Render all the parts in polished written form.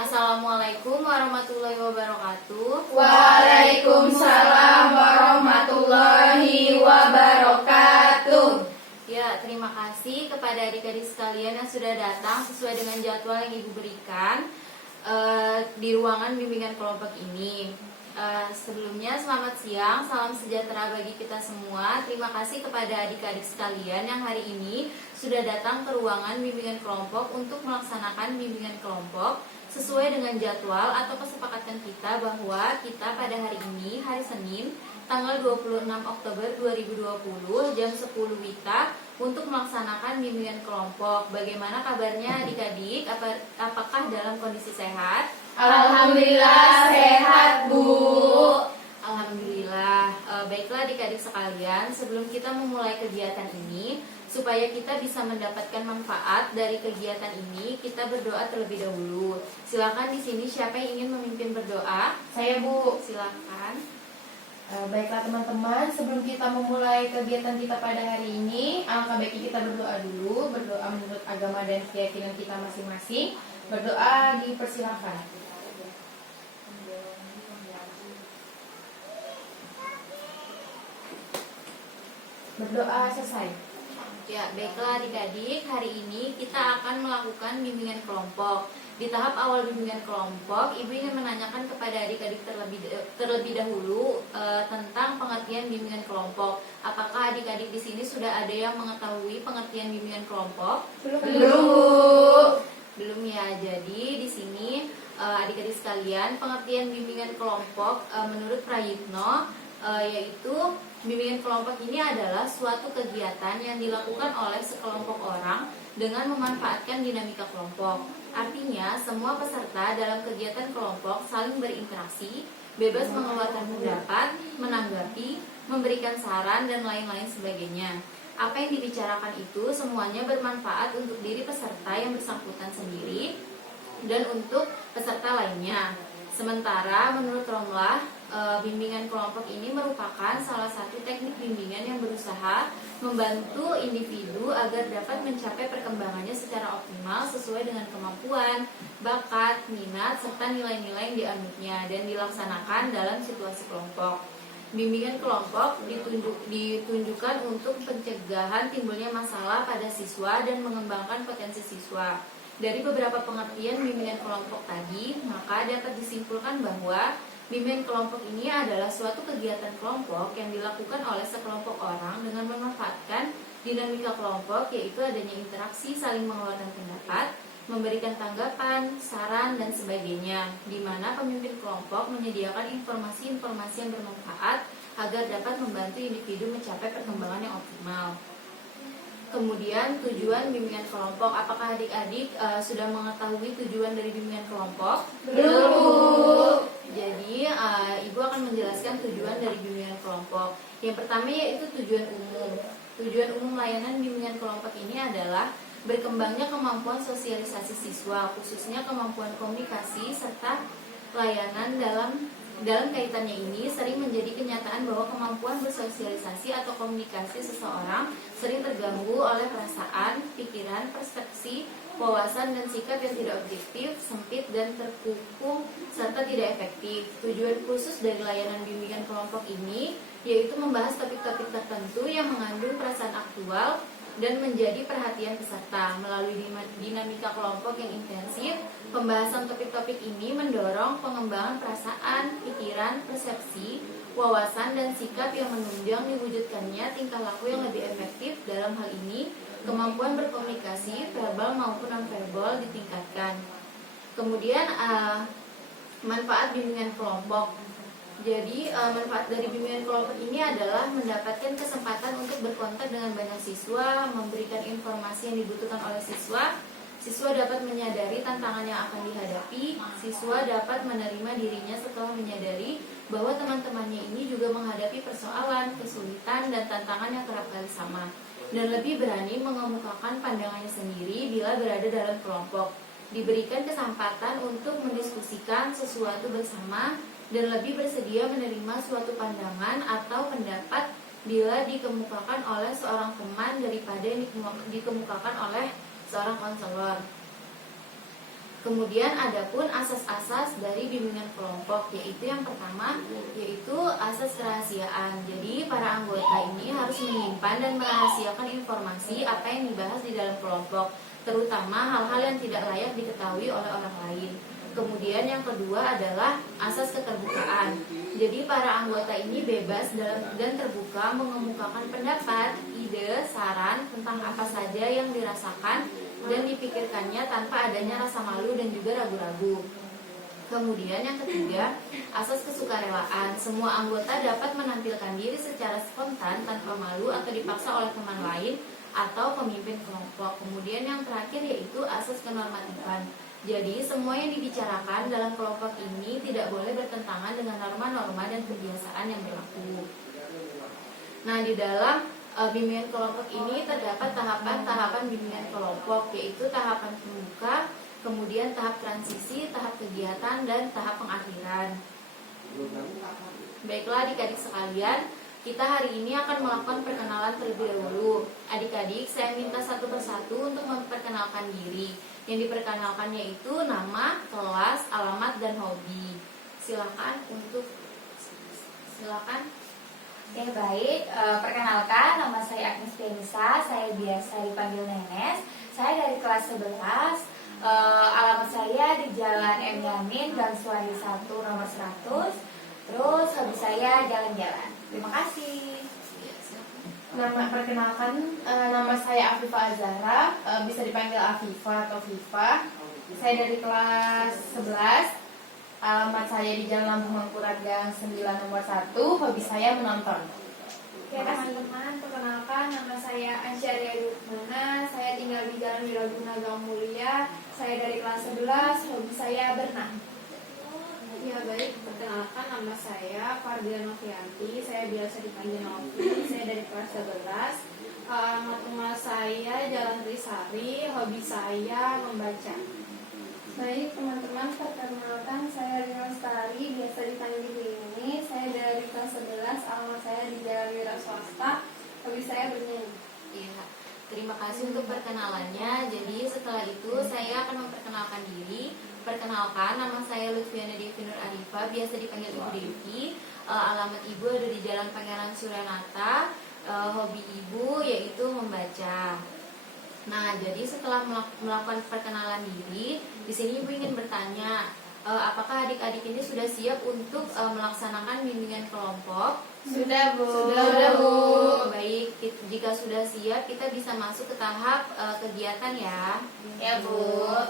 Assalamualaikum warahmatullahi wabarakatuh. Waalaikumsalam warahmatullahi wabarakatuh. Ya, terima kasih kepada adik-adik sekalian yang sudah datang sesuai dengan jadwal yang Ibu berikan di ruangan bimbingan kelompok ini. Sebelumnya selamat siang, salam sejahtera bagi kita semua. Terima kasih kepada adik-adik sekalian yang hari ini sudah datang ke ruangan bimbingan kelompok untuk melaksanakan bimbingan kelompok sesuai dengan jadwal atau kesepakatan kita bahwa kita pada hari ini, hari Senin, tanggal 26 Oktober 2020 jam 10 WITA untuk melaksanakan bimbingan kelompok. Bagaimana kabarnya adik-adik? Apakah dalam kondisi sehat? Alhamdulillah sehat, Bu. Alhamdulillah. Baiklah adik-adik sekalian, sebelum kita memulai kegiatan ini, supaya kita bisa mendapatkan manfaat dari kegiatan ini, kita berdoa terlebih dahulu. Silakan di sini siapa yang ingin memimpin berdoa? Saya, Bu. Silakan. Baiklah teman-teman, sebelum kita memulai kegiatan kita pada hari ini, alangkah baiknya kita berdoa dulu. Berdoa menurut agama dan keyakinan kita masing-masing. Berdoa dipersilakan. Berdoa selesai. Ya, baiklah adik-adik, hari ini kita akan melakukan bimbingan kelompok. Di tahap awal bimbingan kelompok, Ibu ingin menanyakan kepada adik-adik terlebih dahulu tentang pengertian bimbingan kelompok. Apakah adik-adik di sini sudah ada yang mengetahui pengertian bimbingan kelompok? Belum. Belum ya. Jadi di sini adik-adik sekalian, pengertian bimbingan kelompok menurut Prayitno yaitu bimbingan kelompok ini adalah suatu kegiatan yang dilakukan oleh sekelompok orang dengan memanfaatkan dinamika kelompok. Artinya, semua peserta dalam kegiatan kelompok saling berinteraksi, bebas mengeluarkan pendapat, menanggapi, memberikan saran, dan lain-lain sebagainya. Apa yang dibicarakan itu semuanya bermanfaat untuk diri peserta yang bersangkutan sendiri dan untuk peserta lainnya. Sementara menurut Romlah, bimbingan kelompok ini merupakan salah satu teknik bimbingan yang berusaha membantu individu agar dapat mencapai perkembangannya secara optimal sesuai dengan kemampuan, bakat, minat, serta nilai-nilai yang dianutnya dan dilaksanakan dalam situasi kelompok. Bimbingan kelompok ditunjukkan untuk pencegahan timbulnya masalah pada siswa dan mengembangkan potensi siswa. Dari beberapa pengertian bimbingan kelompok tadi, maka dapat disimpulkan bahwa bimbingan kelompok ini adalah suatu kegiatan kelompok yang dilakukan oleh sekelompok orang dengan memanfaatkan dinamika kelompok, yaitu adanya interaksi, saling mengeluarkan pendapat, memberikan tanggapan, saran, dan sebagainya, di mana pemimpin kelompok menyediakan informasi-informasi yang bermanfaat agar dapat membantu individu mencapai perkembangan yang optimal. Kemudian tujuan bimbingan kelompok, apakah adik-adik sudah mengetahui tujuan dari bimbingan kelompok? Belum. Jadi Ibu akan menjelaskan tujuan dari bimbingan kelompok. Yang pertama yaitu tujuan umum. Tujuan umum layanan bimbingan kelompok ini adalah berkembangnya kemampuan sosialisasi siswa, khususnya kemampuan komunikasi serta layanan dalam kaitannya ini sering menjadi kenyataan bahwa kemampuan bersosialisasi atau komunikasi seseorang sering terganggu oleh perasaan, pikiran, persepsi, wawasan, dan sikap yang tidak objektif, sempit, dan terkukung, serta tidak efektif. Tujuan khusus dari layanan bimbingan kelompok ini yaitu membahas topik-topik tertentu yang mengandung perasaan aktual dan menjadi perhatian peserta. Melalui dinamika kelompok yang intensif, pembahasan topik-topik ini mendorong pengembangan perasaan, pikiran, persepsi, wawasan, dan sikap yang menunjang diwujudkannya tingkah laku yang lebih efektif. Dalam hal ini, kemampuan berkomunikasi, verbal maupun non-verbal ditingkatkan. Kemudian, manfaat bimbingan kelompok. Jadi manfaat dari bimbingan kelompok ini adalah mendapatkan kesempatan untuk berkontak dengan banyak siswa, memberikan informasi yang dibutuhkan oleh siswa. Siswa dapat menyadari tantangan yang akan dihadapi. Siswa dapat menerima dirinya setelah menyadari bahwa teman-temannya ini juga menghadapi persoalan, kesulitan, dan tantangan yang kerap kali sama, dan lebih berani mengemukakan pandangannya sendiri bila berada dalam kelompok. Diberikan kesempatan untuk mendiskusikan sesuatu bersama dan lebih bersedia menerima suatu pandangan atau pendapat bila dikemukakan oleh seorang teman daripada yang dikemukakan oleh seorang konselor. Kemudian ada pun asas-asas dari bimbingan kelompok, yaitu yang pertama yaitu asas kerahasiaan. Jadi para anggota ini harus menyimpan dan merahasiakan informasi apa yang dibahas di dalam kelompok, terutama hal-hal yang tidak layak diketahui oleh orang lain. Kemudian yang kedua adalah asas keterbukaan. Jadi para anggota ini bebas dan terbuka mengemukakan pendapat, ide, saran tentang apa saja yang dirasakan dan dipikirkannya tanpa adanya rasa malu dan juga ragu-ragu. Kemudian yang ketiga, asas kesukarelaan. Semua anggota dapat menampilkan diri secara spontan tanpa malu atau dipaksa oleh teman lain atau pemimpin kelompok. Kemudian yang terakhir yaitu asas kenormatifan. Jadi semua yang dibicarakan dalam kelompok ini tidak boleh bertentangan dengan norma-norma dan kebiasaan yang berlaku. Nah, di dalam bimbingan kelompok ini terdapat tahapan-tahapan bimbingan kelompok, yaitu tahapan pembuka, kemudian tahap transisi, tahap kegiatan, dan tahap pengakhiran. Baiklah adik-adik sekalian, kita hari ini akan melakukan perkenalan terlebih dahulu. Adik-adik, saya minta satu persatu untuk memperkenalkan diri. Yang diperkenalkannya itu nama, kelas, alamat, dan hobi. Silakan. Oke, baik. Perkenalkan, nama saya Agnes Denisa. Saya biasa dipanggil Nenes. Saya dari kelas 11. Alamat saya di Jalan M. Yamin, Gang Suwari 1, nomor 100. Terus hobi saya jalan-jalan. Terima kasih. Nama saya Afifah Azhara, bisa dipanggil Afifah atau Viva. Saya dari kelas 11. Alamat saya di Jalan Lambung Mangkurat Gang 9 nomor 1. Hobi saya menonton. Oke teman-teman, perkenalkan nama saya Ansyaria Rukmana. Saya tinggal di Jalan Wiraguna Gang Mulia. Saya dari kelas 11. Hobi saya berenang. Ya baik, perkenalkan nama saya Fardila Novianti. Saya biasa dipanggil Novi. Saya dari kelas 11. Alamat rumah saya Jalan Trisari. Hobi saya membaca. Baik teman-teman, perkenalkan saya Rina Lestari. Biasa dipanggil Rini. Saya dari kelas 11. Alamat saya di Jalan Wira Swasta. Hobi saya bernyanyi. Ya, terima kasih untuk perkenalannya. Jadi setelah itu saya akan memperkenalkan diri. Perkenalkan, nama saya Lutfiana Devi Nur Arifah, biasa dipanggil Ibu Devi. Alamat ibu ada di Jalan Pangeran Surenata. Hobi ibu yaitu membaca. Nah, jadi setelah melakukan perkenalan diri, di sini ibu ingin bertanya, apakah adik-adik ini sudah siap untuk melaksanakan bimbingan kelompok? Sudah, Bu. Sudah, Bu. Baik, jika sudah siap, kita bisa masuk ke tahap kegiatan ya. Ya, Bu.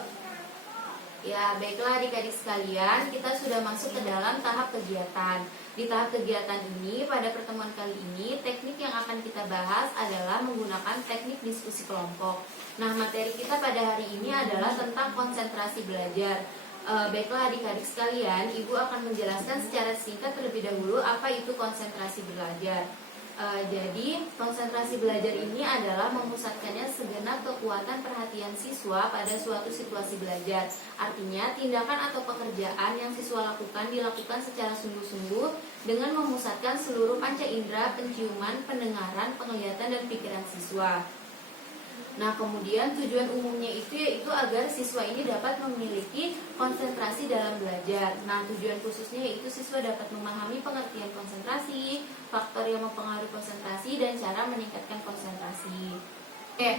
Ya, baiklah adik-adik sekalian, kita sudah masuk ke dalam tahap kegiatan. Di tahap kegiatan ini, pada pertemuan kali ini, teknik yang akan kita bahas adalah menggunakan teknik diskusi kelompok. Nah, materi kita pada hari ini adalah tentang konsentrasi belajar. Baiklah adik-adik sekalian, Ibu akan menjelaskan secara singkat terlebih dahulu apa itu konsentrasi belajar. Jadi konsentrasi belajar ini adalah memusatkannya segenap kekuatan perhatian siswa pada suatu situasi belajar. Artinya tindakan atau pekerjaan yang siswa lakukan dilakukan secara sungguh-sungguh dengan memusatkan seluruh panca indera, penciuman, pendengaran, penglihatan, dan pikiran siswa. Nah, kemudian tujuan umumnya itu yaitu agar siswa ini dapat memiliki konsentrasi dalam belajar. Nah, tujuan khususnya yaitu siswa dapat memahami pengertian konsentrasi, faktor yang mempengaruhi konsentrasi, dan cara meningkatkan konsentrasi. Oke,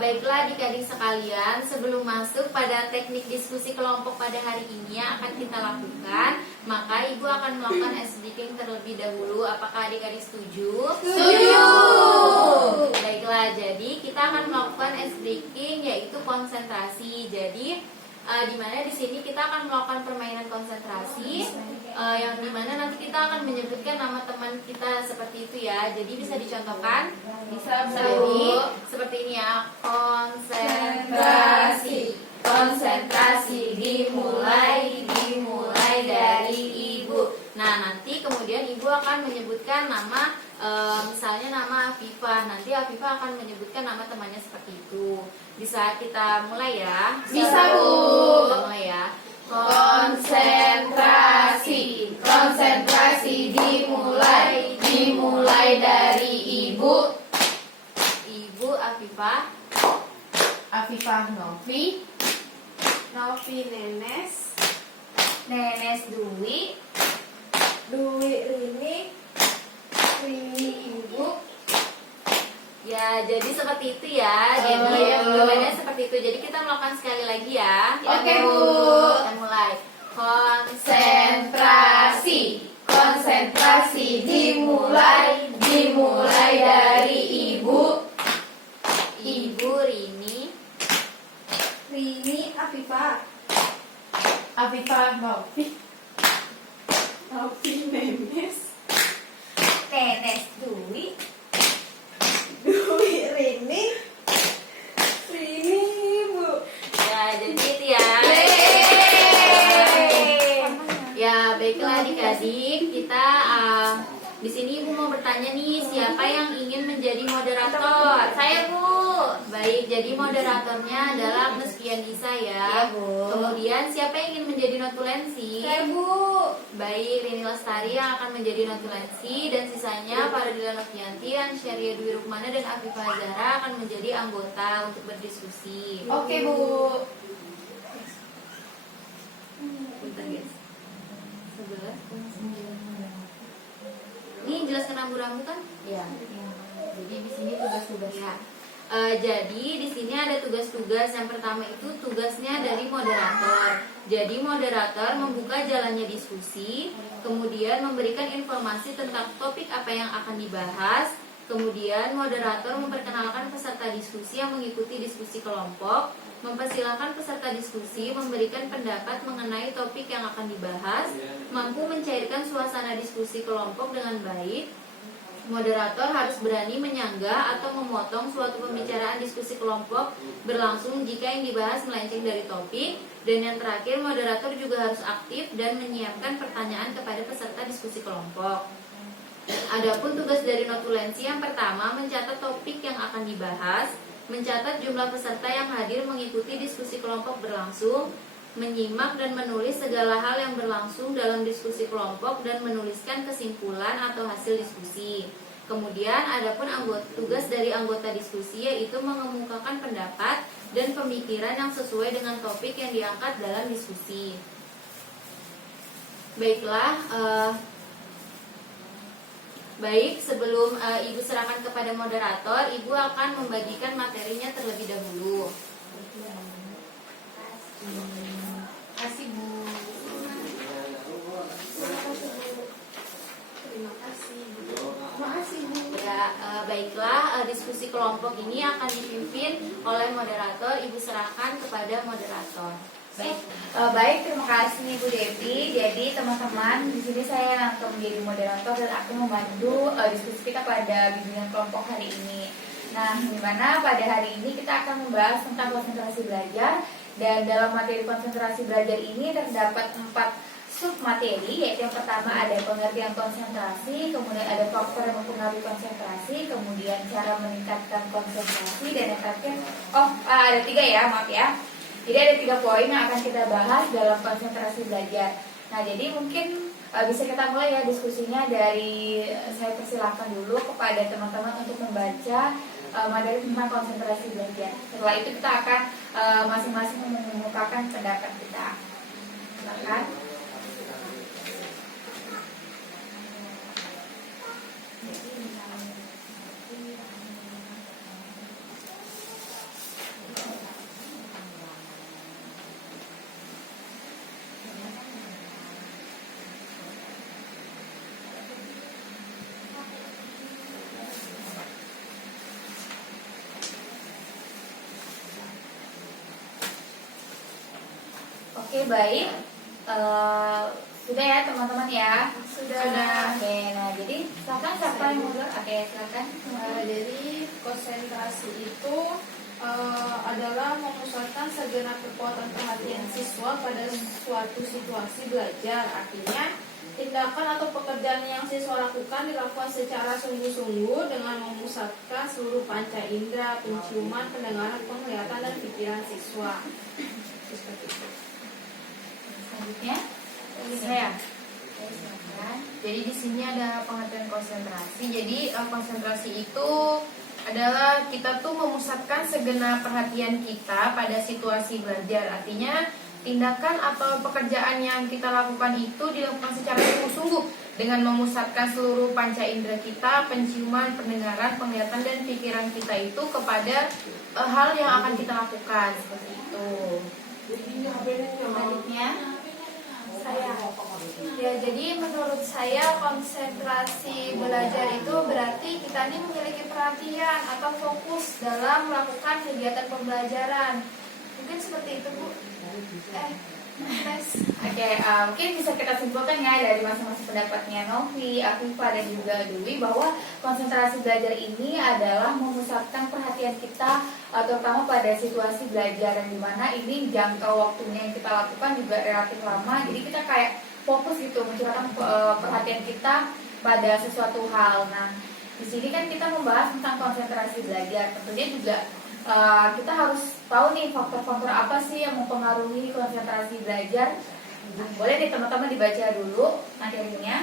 baiklah adik-adik sekalian, sebelum masuk pada teknik diskusi kelompok pada hari ini yang akan kita lakukan, maka Ibu akan melakukan ice breaking terlebih dahulu. Apakah adik-adik setuju? Setuju! Baiklah, jadi kita akan melakukan ice breaking yaitu konsentrasi. Jadi dimana di sini kita akan melakukan permainan konsentrasi, yang dimana nanti kita akan menyebutkan nama teman kita seperti itu ya. Jadi bisa dicontohkan? Bisa, Bu. Jadi seperti ini ya. Konsentrasi, konsentrasi dimulai dari ibu. Nah, nanti kemudian ibu akan menyebutkan nama, misalnya nama Afifah. Nanti Afifah akan menyebutkan nama temannya seperti itu. Bisa kita mulai ya? Bisa, Bu. Kita mulai ya. Konsentrasi, konsentrasi dimulai dari ibu. Ibu Afifah. Afifah Novi. Novi Nenes, Nenes Dwi, Dwi Rini, Rini Ibu. Ya, jadi seperti itu ya. Jadi iya, Bu. jawabannya seperti itu. Jadi kita melakukan sekali lagi ya. Oke, Ya, Bu. Kita mulai. Konsentrasi, konsentrasi dimulai dari ibu. Ibu Rini, Rini Afifah. Afifah Novi, Novi Nenes, Nenes Dwi, Dwi Rini, Rini Ibu. ya jadi itu ya. Ya baiklah adik-adik, kita di sini Ibu mau bertanya nih, siapa yang ingin menjadi moderator? Saya Bu. Baik, jadi moderatornya adalah Agnes Pianisa ya. Iya, Bu. Kemudian siapa yang ingin menjadi notulensi? Saya Bu. Baik, Rini Lestari yang akan menjadi notulensi dan sisanya Fardila Novianti, Ansyaria Dwi Rukmana dan Afifah Zahra akan menjadi anggota untuk berdiskusi. Oke, Bu. Bentar guys. 11. Ini yang jelaskan rambu-rambu kan? Ya. Jadi di sini tugas-tugasnya. Jadi di sini ada tugas-tugas. Yang pertama itu tugasnya dari moderator. Jadi moderator membuka jalannya diskusi, kemudian memberikan informasi tentang topik apa yang akan dibahas. Kemudian moderator memperkenalkan peserta diskusi yang mengikuti diskusi kelompok, mempersilahkan peserta diskusi memberikan pendapat mengenai topik yang akan dibahas, mampu mencairkan suasana diskusi kelompok dengan baik. Moderator harus berani menyangga atau memotong suatu pembicaraan diskusi kelompok berlangsung jika yang dibahas melenceng dari topik. Dan yang terakhir, moderator juga harus aktif dan menyiapkan pertanyaan kepada peserta diskusi kelompok. Adapun tugas dari notulensi yang pertama, mencatat topik yang akan dibahas, mencatat jumlah peserta yang hadir mengikuti diskusi kelompok berlangsung, menyimak dan menulis segala hal yang berlangsung dalam diskusi kelompok dan menuliskan kesimpulan atau hasil diskusi. Kemudian adapun tugas dari anggota diskusi yaitu mengemukakan pendapat dan pemikiran yang sesuai dengan topik yang diangkat dalam diskusi. Baiklah, baik, sebelum Ibu serahkan kepada moderator, Ibu akan membagikan materinya terlebih dahulu. Kasih, Bu. terima kasih. Makasih, Bu. Ya, baiklah, diskusi kelompok ini akan dipimpin oleh moderator. Ibu serahkan kepada moderator. Baik, baik, terima kasih nih Bu Devi. Jadi teman-teman, di sini saya akan menjadi moderator dan aku membantu diskusi kita pada bimbingan kelompok hari ini. Nah, di mana pada hari ini kita akan membahas tentang konsentrasi belajar, dan dalam materi konsentrasi belajar ini terdapat 4 submateri, yaitu yang pertama ada pengertian konsentrasi, kemudian ada faktor yang mempengaruhi konsentrasi, kemudian cara meningkatkan konsentrasi, dan yang terakhir, ada 3 ya, maaf ya. Jadi ada 3 poin yang akan kita bahas dalam konsentrasi belajar. Nah, jadi mungkin bisa kita mulai ya diskusinya dari saya persilahkan dulu kepada teman-teman untuk membaca materi tentang konsentrasi belajar. Setelah itu kita akan masing-masing mengemukakan pendapat kita. Silakan. Oke, baik. Sudah ya teman-teman ya? Sudah. Oke, nah jadi silakan siapa yang mau duluan? Oke, silakan. Jadi konsentrasi itu adalah memusatkan segenap kekuatan perhatian siswa pada suatu situasi belajar. Artinya tindakan atau pekerjaan yang siswa lakukan dilakukan secara sungguh-sungguh dengan memusatkan seluruh panca indera, penciuman, pendengaran, penglihatan, dan pikiran siswa. Seperti itu. Selanjutnya, Saya. Silakan. Jadi di sini ada pengertian konsentrasi. Jadi konsentrasi itu adalah kita tuh memusatkan segenap perhatian kita pada situasi belajar. Artinya Tindakan atau pekerjaan yang kita lakukan itu dilakukan secara sungguh-sungguh dengan memusatkan seluruh panca indera kita, penciuman, pendengaran, penglihatan, dan pikiran kita itu kepada hal yang akan kita lakukan, seperti itu. Selanjutnya saya. Ya, jadi menurut saya konsentrasi belajar itu berarti kita ini memiliki perhatian atau fokus dalam melakukan kegiatan pembelajaran. Mungkin seperti itu, Bu. Oke, mungkin bisa kita simpulkan ya dari masing-masing pendapatnya Novi, Afifah, dan juga Dwi bahwa konsentrasi belajar ini adalah memusatkan perhatian kita terutama pada situasi belajar yang dimana ini jangka waktunya yang kita lakukan juga relatif lama, jadi kita kayak fokus gitu mencurahkan perhatian kita pada sesuatu hal. Nah, di sini kan kita membahas tentang konsentrasi belajar, tentunya juga kita harus tahu nih faktor-faktor apa sih yang mempengaruhi konsentrasi belajar. Nah, boleh nih teman-teman dibaca dulu materinya.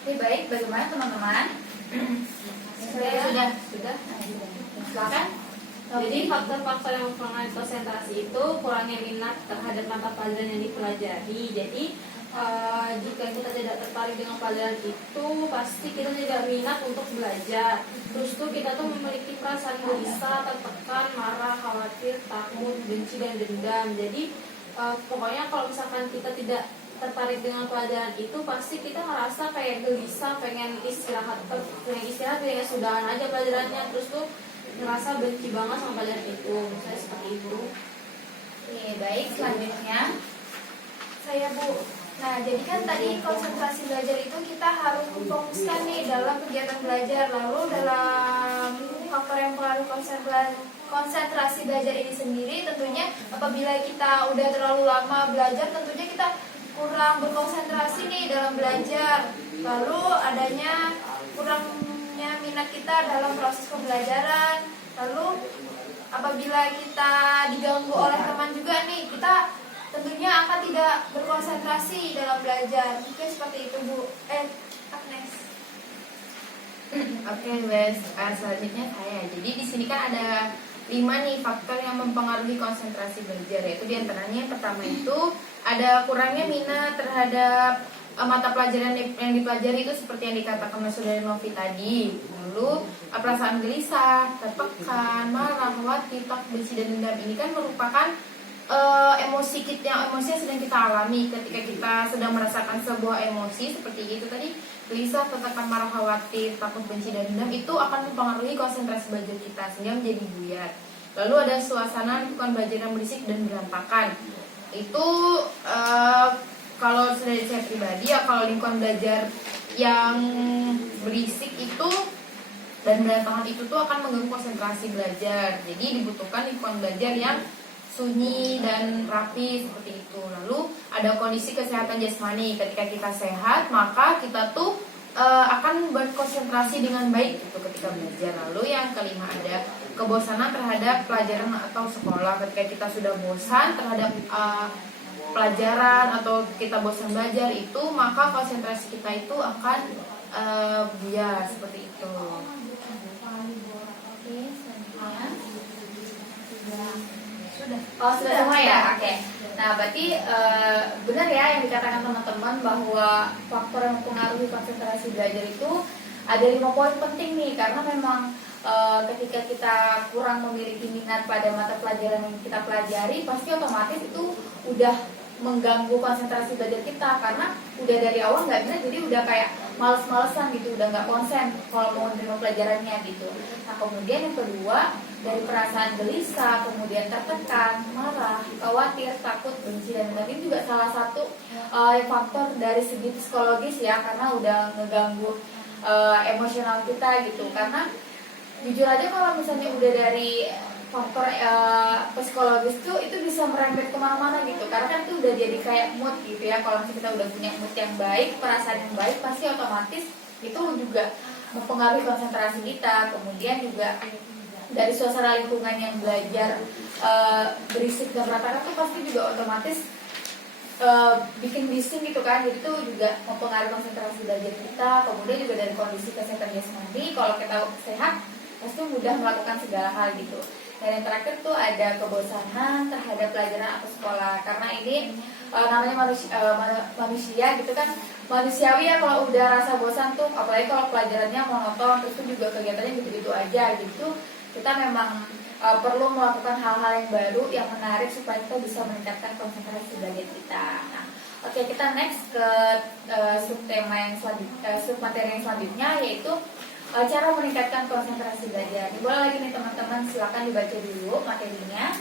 Oke, baik, bagaimana teman-teman? Sudah. Silakan. Jadi faktor-faktor yang mempengaruhi konsentrasi itu kurangnya minat terhadap mata pelajaran yang dipelajari. Jadi jika kita tidak tertarik dengan pelajaran itu, pasti kita tidak minat untuk belajar. Terus tuh kita tuh memiliki perasaan gelisah, tertekan, marah, khawatir, takut, benci, dan dendam. Jadi pokoknya kalau misalkan kita tidak tertarik dengan pelajaran itu, pasti kita ngerasa kayak gelisah, pengen istirahat, pengen sudahan aja pelajarannya. Terus tuh ngerasa benci banget sama pelajaran itu, misalnya seperti itu. Oke, baik, selanjutnya Saya, Bu. Nah, jadi kan tadi konsentrasi belajar itu kita harus memfokuskan nih dalam kegiatan belajar. Lalu dalam faktor yang mempengaruhi konsentrasi belajar ini sendiri, tentunya apabila kita udah terlalu lama belajar, tentunya kita kurang berkonsentrasi nih dalam belajar. Lalu adanya kurangnya minat kita dalam proses pembelajaran. Lalu apabila kita diganggu oleh teman juga nih, kita tentunya akan tidak berkonsentrasi dalam belajar. Mungkin seperti itu, Bu. Agnes. Oke, Wes. Selanjutnya saya. Jadi di sini kan ada 5 nih faktor yang mempengaruhi konsentrasi belajar, yaitu diantaranya yang pertama itu ada kurangnya minat terhadap mata pelajaran yang dipelajari itu seperti yang dikatakan Mas Saudari Novi tadi. Lalu perasaan gelisah, tertekan, marah, khawatir, takut, benci, dan dendam ini kan merupakan emosi yang sedang kita alami ketika kita sedang merasakan sebuah emosi seperti itu tadi, gelisah, tertekan, marah, khawatir, takut, benci, dan dendam itu akan mempengaruhi konsentrasi belajar kita sehingga menjadi buyar. Lalu ada suasana lingkungan belajar yang berisik dan berantakan. Itu kalau dari saya pribadi ya, kalau lingkungan belajar yang berisik itu dan berantakan itu tuh akan mengganggu konsentrasi belajar. Jadi dibutuhkan lingkungan belajar yang sunyi dan rapi seperti itu. Lalu ada kondisi kesehatan jasmani. Ketika kita sehat, maka kita tuh akan berkonsentrasi dengan baik gitu ketika belajar. Lalu yang kelima ada kebosanan terhadap pelajaran atau sekolah. Ketika kita sudah bosan terhadap pelajaran atau kita bosan belajar itu, maka konsentrasi kita itu akan buyar seperti itu. oke, selanjutnya Sudah. Oh, sudah semua ya? Oke. Nah, berarti benar ya yang dikatakan teman-teman bahwa faktor yang mempengaruhi konsentrasi belajar itu ada 5 poin penting nih, karena memang ketika kita kurang memiliki minat pada mata pelajaran yang kita pelajari, pasti otomatis itu udah mengganggu konsentrasi belajar kita, karena udah dari awal nggak minat, jadi udah kayak males-malesan gitu, udah nggak konsen kalau mau menerima pelajarannya gitu. Nah, kemudian yang kedua, dari perasaan gelisah, kemudian tertekan, marah, khawatir, takut, benci, dan lain-lain juga salah satu faktor dari segi psikologis ya, karena udah ngeganggu emosional kita gitu. Karena jujur aja kalau misalnya udah dari faktor psikologis tuh itu bisa merembet kemana-mana gitu, karena kan itu udah jadi kayak mood gitu ya. Kalau misalnya kita udah punya mood yang baik, perasaan yang baik, pasti otomatis itu juga mempengaruhi konsentrasi kita. Kemudian juga dari suasana lingkungan yang belajar berisik dan berantakan tuh pasti juga otomatis bikin bising gitu kan, jadi itu juga mempengaruhi konsentrasi belajar kita. Kemudian juga dari kondisi kesehatan jasmani, kalau kita sehat pasti mudah melakukan segala hal gitu. Dan yang terakhir tuh ada kebosanan terhadap pelajaran atau sekolah, karena ini namanya manusia gitu kan, manusiawi ya kalau udah rasa bosan tuh, apalagi kalau pelajarannya monoton terus tuh juga kegiatannya gitu-gitu aja gitu. Kita memang perlu melakukan hal-hal yang baru yang menarik supaya kita bisa meningkatkan konsentrasi belajar kita. Nah, oke, kita next ke subtema yang selanjutnya, submateri yang selanjutnya, yaitu cara meningkatkan konsentrasi belajar. Boleh lagi nih teman-teman, silakan dibaca dulu materinya.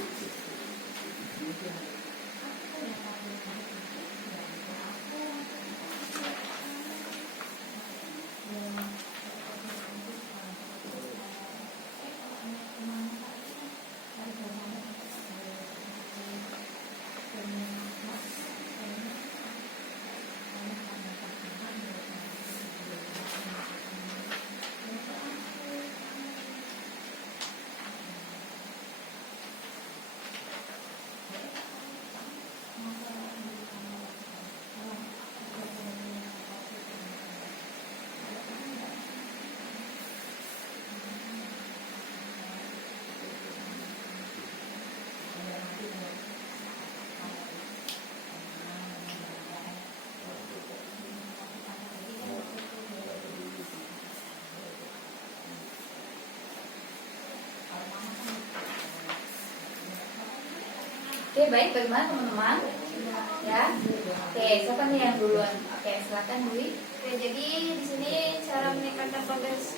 Oke, baik, bagaimana teman-teman? Ya, oke, siapa nih yang duluan? Oke, silakan Dwi. Oke, jadi di sini cara meningkatkan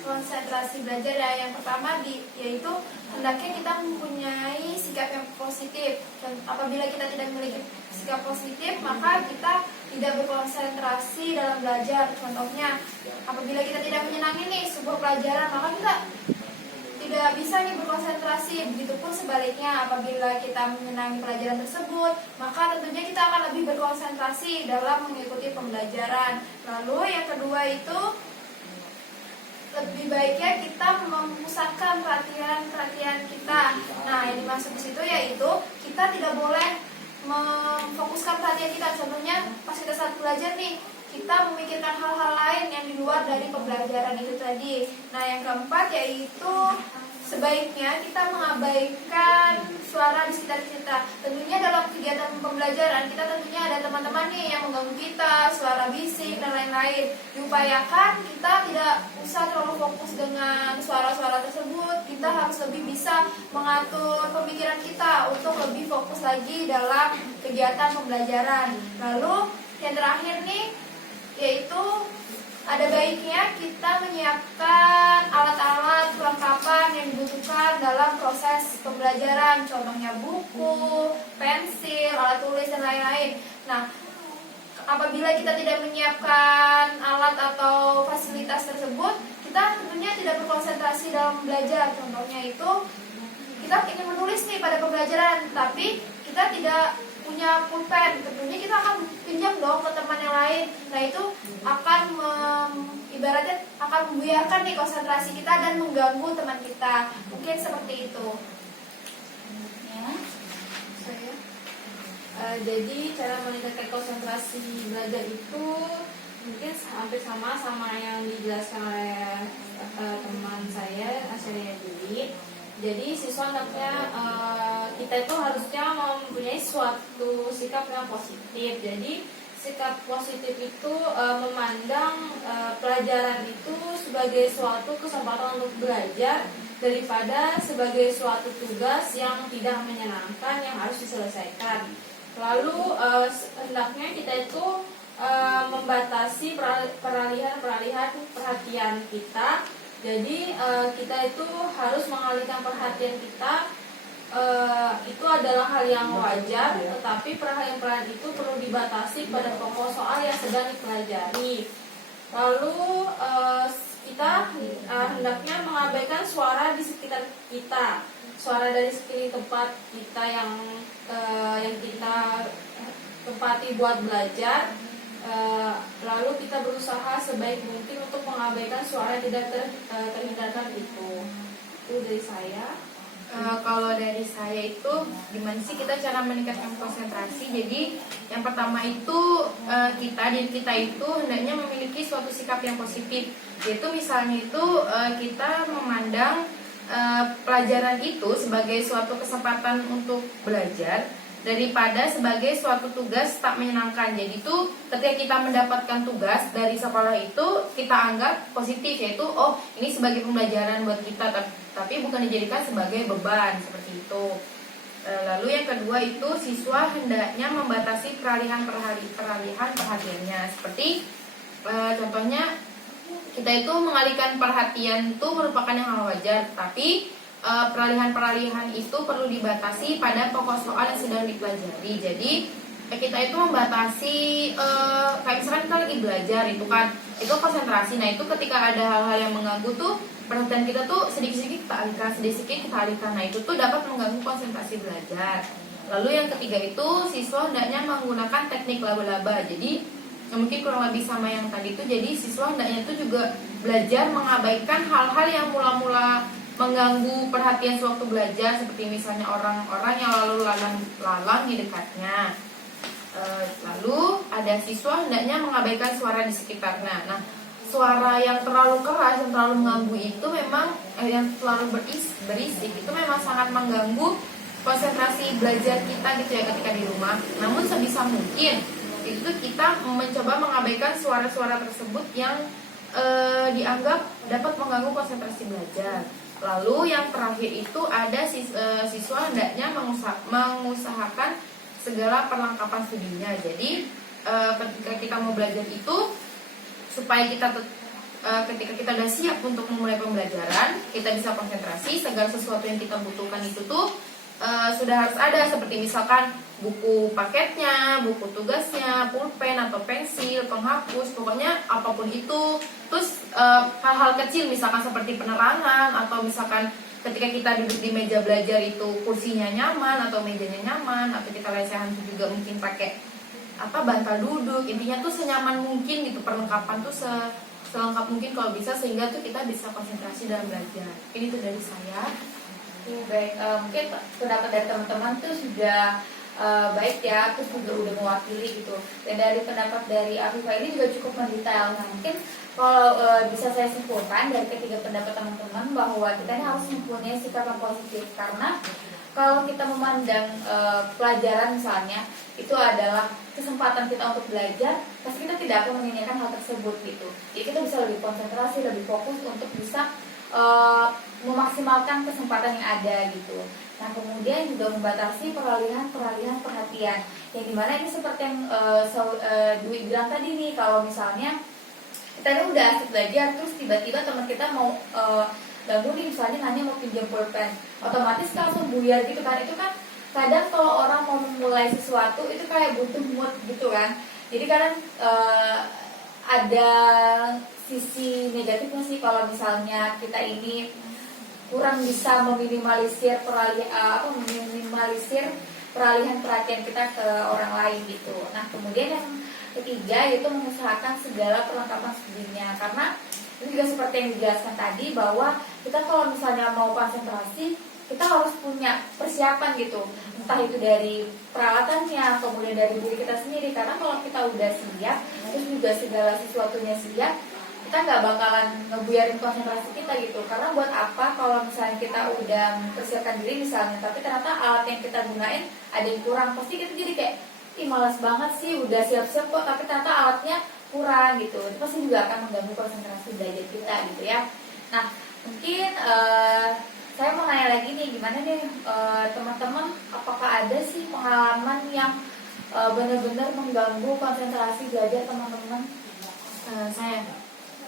konsentrasi belajar ya, yang pertama yaitu hendaknya kita mempunyai sikap yang positif. Dan apabila kita tidak memiliki sikap positif, maka kita tidak berkonsentrasi dalam belajar. Contohnya, apabila kita tidak menyenangi nih sebuah pelajaran, maka kita tidak bisa nih berkonsentrasi. Begitupun sebaliknya, apabila kita menyenangi pelajaran tersebut, maka tentunya kita akan lebih berkonsentrasi dalam mengikuti pembelajaran. Lalu yang kedua itu lebih baiknya kita memusatkan perhatian kita. Nah, yang dimaksud di situ yaitu kita tidak boleh memfokuskan perhatian kita. Contohnya pas kita saat belajar nih, kita memikirkan hal-hal lain yang di luar dari pembelajaran itu tadi. Nah, yang keempat yaitu sebaiknya kita mengabaikan suara di sekitar kita. Tentunya dalam kegiatan pembelajaran kita tentunya ada teman-teman nih yang mengganggu kita, suara bisik dan lain-lain. Diupayakan kita tidak usah terlalu fokus dengan suara-suara tersebut. Kita harus lebih bisa mengatur pemikiran kita untuk lebih fokus lagi dalam kegiatan pembelajaran. Lalu yang terakhir nih yaitu ada baiknya kita menyiapkan alat-alat perlengkapan yang dibutuhkan dalam proses pembelajaran. Contohnya buku, pensil, alat tulis, dan lain-lain. Nah, apabila kita tidak menyiapkan alat atau fasilitas tersebut, kita tentunya tidak berkonsentrasi dalam belajar. Contohnya itu, kita ingin menulis nih pada pembelajaran, tapi kita tidak punya pulpen, tentunya kita akan pinjam dong ke teman yang lain. Nah, itu akan ibaratnya akan membuyarkan nih konsentrasi kita dan mengganggu teman kita. Mungkin seperti itu. Ya. Jadi cara meningkatkan konsentrasi belajar itu mungkin hampir sama yang dijelaskan oleh teman saya Asyaria Dwi. Jadi siswa hendaknya kita itu harusnya mempunyai suatu sikap yang positif. Jadi sikap positif itu memandang pelajaran itu sebagai suatu kesempatan untuk belajar daripada sebagai suatu tugas yang tidak menyenangkan yang harus diselesaikan. Lalu hendaknya kita itu membatasi peralihan perhatian kita Jadi kita itu harus mengalihkan perhatian kita, itu adalah hal yang wajar, tetapi perhatian itu perlu dibatasi pada pokok soal yang sedang dipelajari. Lalu kita hendaknya mengabaikan suara di sekitar kita, suara dari sekeliling tempat kita yang kita tempati buat belajar. Lalu kita berusaha sebaik mungkin untuk mengabaikan suara yang tidak terhindarkan itu. Itu dari saya. Kalau dari saya itu gimana sih kita cara meningkatkan konsentrasi? Jadi yang pertama itu diri kita itu hendaknya memiliki suatu sikap yang positif. Yaitu misalnya itu kita memandang pelajaran itu sebagai suatu kesempatan untuk belajar daripada sebagai suatu tugas tak menyenangkan. Jadi itu ketika kita mendapatkan tugas dari sekolah itu kita anggap positif, yaitu oh ini sebagai pembelajaran buat kita, tapi bukan dijadikan sebagai beban seperti itu. Lalu yang kedua itu siswa hendaknya membatasi peralihan perhatiannya. Seperti contohnya kita itu mengalihkan perhatian itu merupakan yang hal wajar, tapi peralihan itu perlu dibatasi pada pokok soal yang sedang dipelajari. Jadi kita itu membatasi kayak misalkan kita lagi belajar itu kan, itu konsentrasi. Nah itu ketika ada hal-hal yang mengganggu tuh perhatian kita tuh sedikit-sedikit kita alihkan. Nah itu tuh dapat mengganggu konsentrasi belajar. Lalu yang ketiga itu siswa hendaknya menggunakan teknik laba-laba. Jadi mungkin kurang lebih sama yang tadi tuh. Jadi siswa hendaknya tuh juga belajar mengabaikan hal-hal yang mula-mula mengganggu perhatian sewaktu belajar, seperti misalnya orang-orang yang lalu lalang di dekatnya. Lalu ada siswa hendaknya mengabaikan suara di sekitarnya. Nah, suara yang terlalu keras, yang terlalu mengganggu itu memang yang terlalu berisik itu memang sangat mengganggu konsentrasi belajar kita gitu ya ketika di rumah. Namun sebisa mungkin itu kita mencoba mengabaikan suara-suara tersebut yang dianggap dapat mengganggu konsentrasi belajar. Lalu yang terakhir itu ada siswa hendaknya mengusahakan segala perlengkapan studinya. Jadi ketika kita mau belajar itu supaya ketika kita udah siap untuk memulai pembelajaran, kita bisa konsentrasi, segala sesuatu yang kita butuhkan itu tuh sudah harus ada, seperti misalkan buku paketnya, buku tugasnya, pulpen atau pensil, penghapus, pokoknya apapun itu. Terus hal-hal kecil misalkan seperti penerangan, atau misalkan ketika kita duduk di meja belajar itu kursinya nyaman atau mejanya nyaman, atau kita lesehan juga mungkin pakai bantal duduk. Intinya tuh senyaman mungkin gitu, perlengkapan tuh selengkap mungkin kalau bisa, sehingga tuh kita bisa konsentrasi dalam belajar. Ini tuh dari saya. Baik, mungkin pendapat dari teman-teman tuh sudah baik ya, terus juga udah mewakili gitu. Dan dari pendapat dari Afifah ini juga cukup mendetail. Nah mungkin kalau bisa saya simpulkan dari ketiga pendapat teman-teman bahwa kita ini harus mempunyai sikap yang positif, karena kalau kita memandang pelajaran misalnya itu adalah kesempatan kita untuk belajar, pasti kita tidak akan menyanyikan hal tersebut gitu. Jadi kita bisa lebih konsentrasi, lebih fokus untuk bisa memaksimalkan kesempatan yang ada gitu. Nah kemudian juga membatasi peralihan perhatian, yang dimana ini seperti yang Dwi bilang tadi nih, kalau misalnya kita ini udah asik belajar, terus tiba-tiba teman kita mau ganggu nih, misalnya nanya mau pinjam pulpen, otomatis kita langsung buyar gitu kan. Itu kan kadang kalau orang mau memulai sesuatu itu kayak butuh mood gitu kan. Jadi kadang ada sisi negatifnya sih kalau misalnya kita ini kurang bisa meminimalisir peralihan perhatian kita ke orang lain gitu. Nah kemudian yang ketiga yaitu mengusahakan segala perlengkapan studinya, karena ini juga seperti yang dijelaskan tadi bahwa kita kalau misalnya mau konsentrasi kita harus punya persiapan gitu, entah itu dari peralatannya, kemudian dari diri kita sendiri. Karena kalau kita udah siap, terus juga segala sesuatunya siap, kita nggak bakalan ngebuyarin konsentrasi kita gitu. Karena buat apa kalau misalnya kita udah mempersiapkan diri misalnya, tapi ternyata alat yang kita gunain ada yang kurang, pasti kita jadi kayak ih malas banget sih, udah siap-siap kok tapi ternyata alatnya kurang gitu. Itu pasti juga akan mengganggu konsentrasi belajar kita gitu ya. Nah mungkin saya mau nanya lagi nih, gimana nih teman-teman, apakah ada sih pengalaman yang benar-benar mengganggu konsentrasi belajar teman-teman? Saya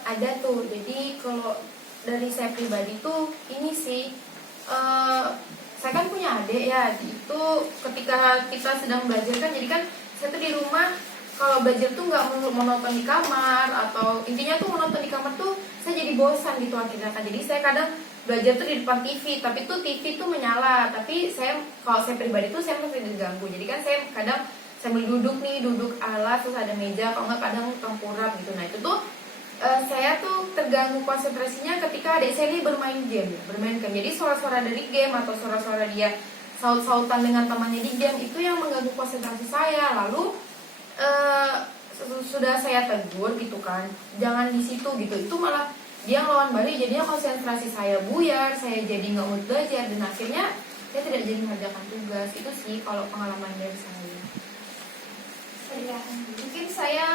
ada tuh. Jadi kalau dari saya pribadi tuh ini sih, saya kan punya adik ya, itu ketika kita sedang belajar kan, jadi kan saya tuh di rumah kalau belajar tuh nggak monoton di kamar, atau intinya tuh monoton di kamar tuh saya jadi bosan gitu akhirnya kan. Jadi saya kadang belajar tuh di depan TV, tapi tuh TV tuh menyala, tapi kalau saya pribadi tuh saya masih diganggu. Jadi kan saya kadang sambil duduk alas, terus ada meja, kalau nggak kadang tengkurap gitu. Nah itu tuh saya tuh terganggu konsentrasinya ketika adik saya ini bermain game. Jadi suara-suara dari game atau suara-suara dia saut-sautan dengan temannya di game itu yang mengganggu konsentrasi saya. Lalu sudah saya tegur gitu kan, jangan di situ gitu, itu malah dia ngelawan balik, jadinya konsentrasi saya buyar, saya jadi nggak mood belajar, dan akhirnya saya tidak jadi mengerjakan tugas. Itu sih kalau pengalaman dari saya. Ya, mungkin saya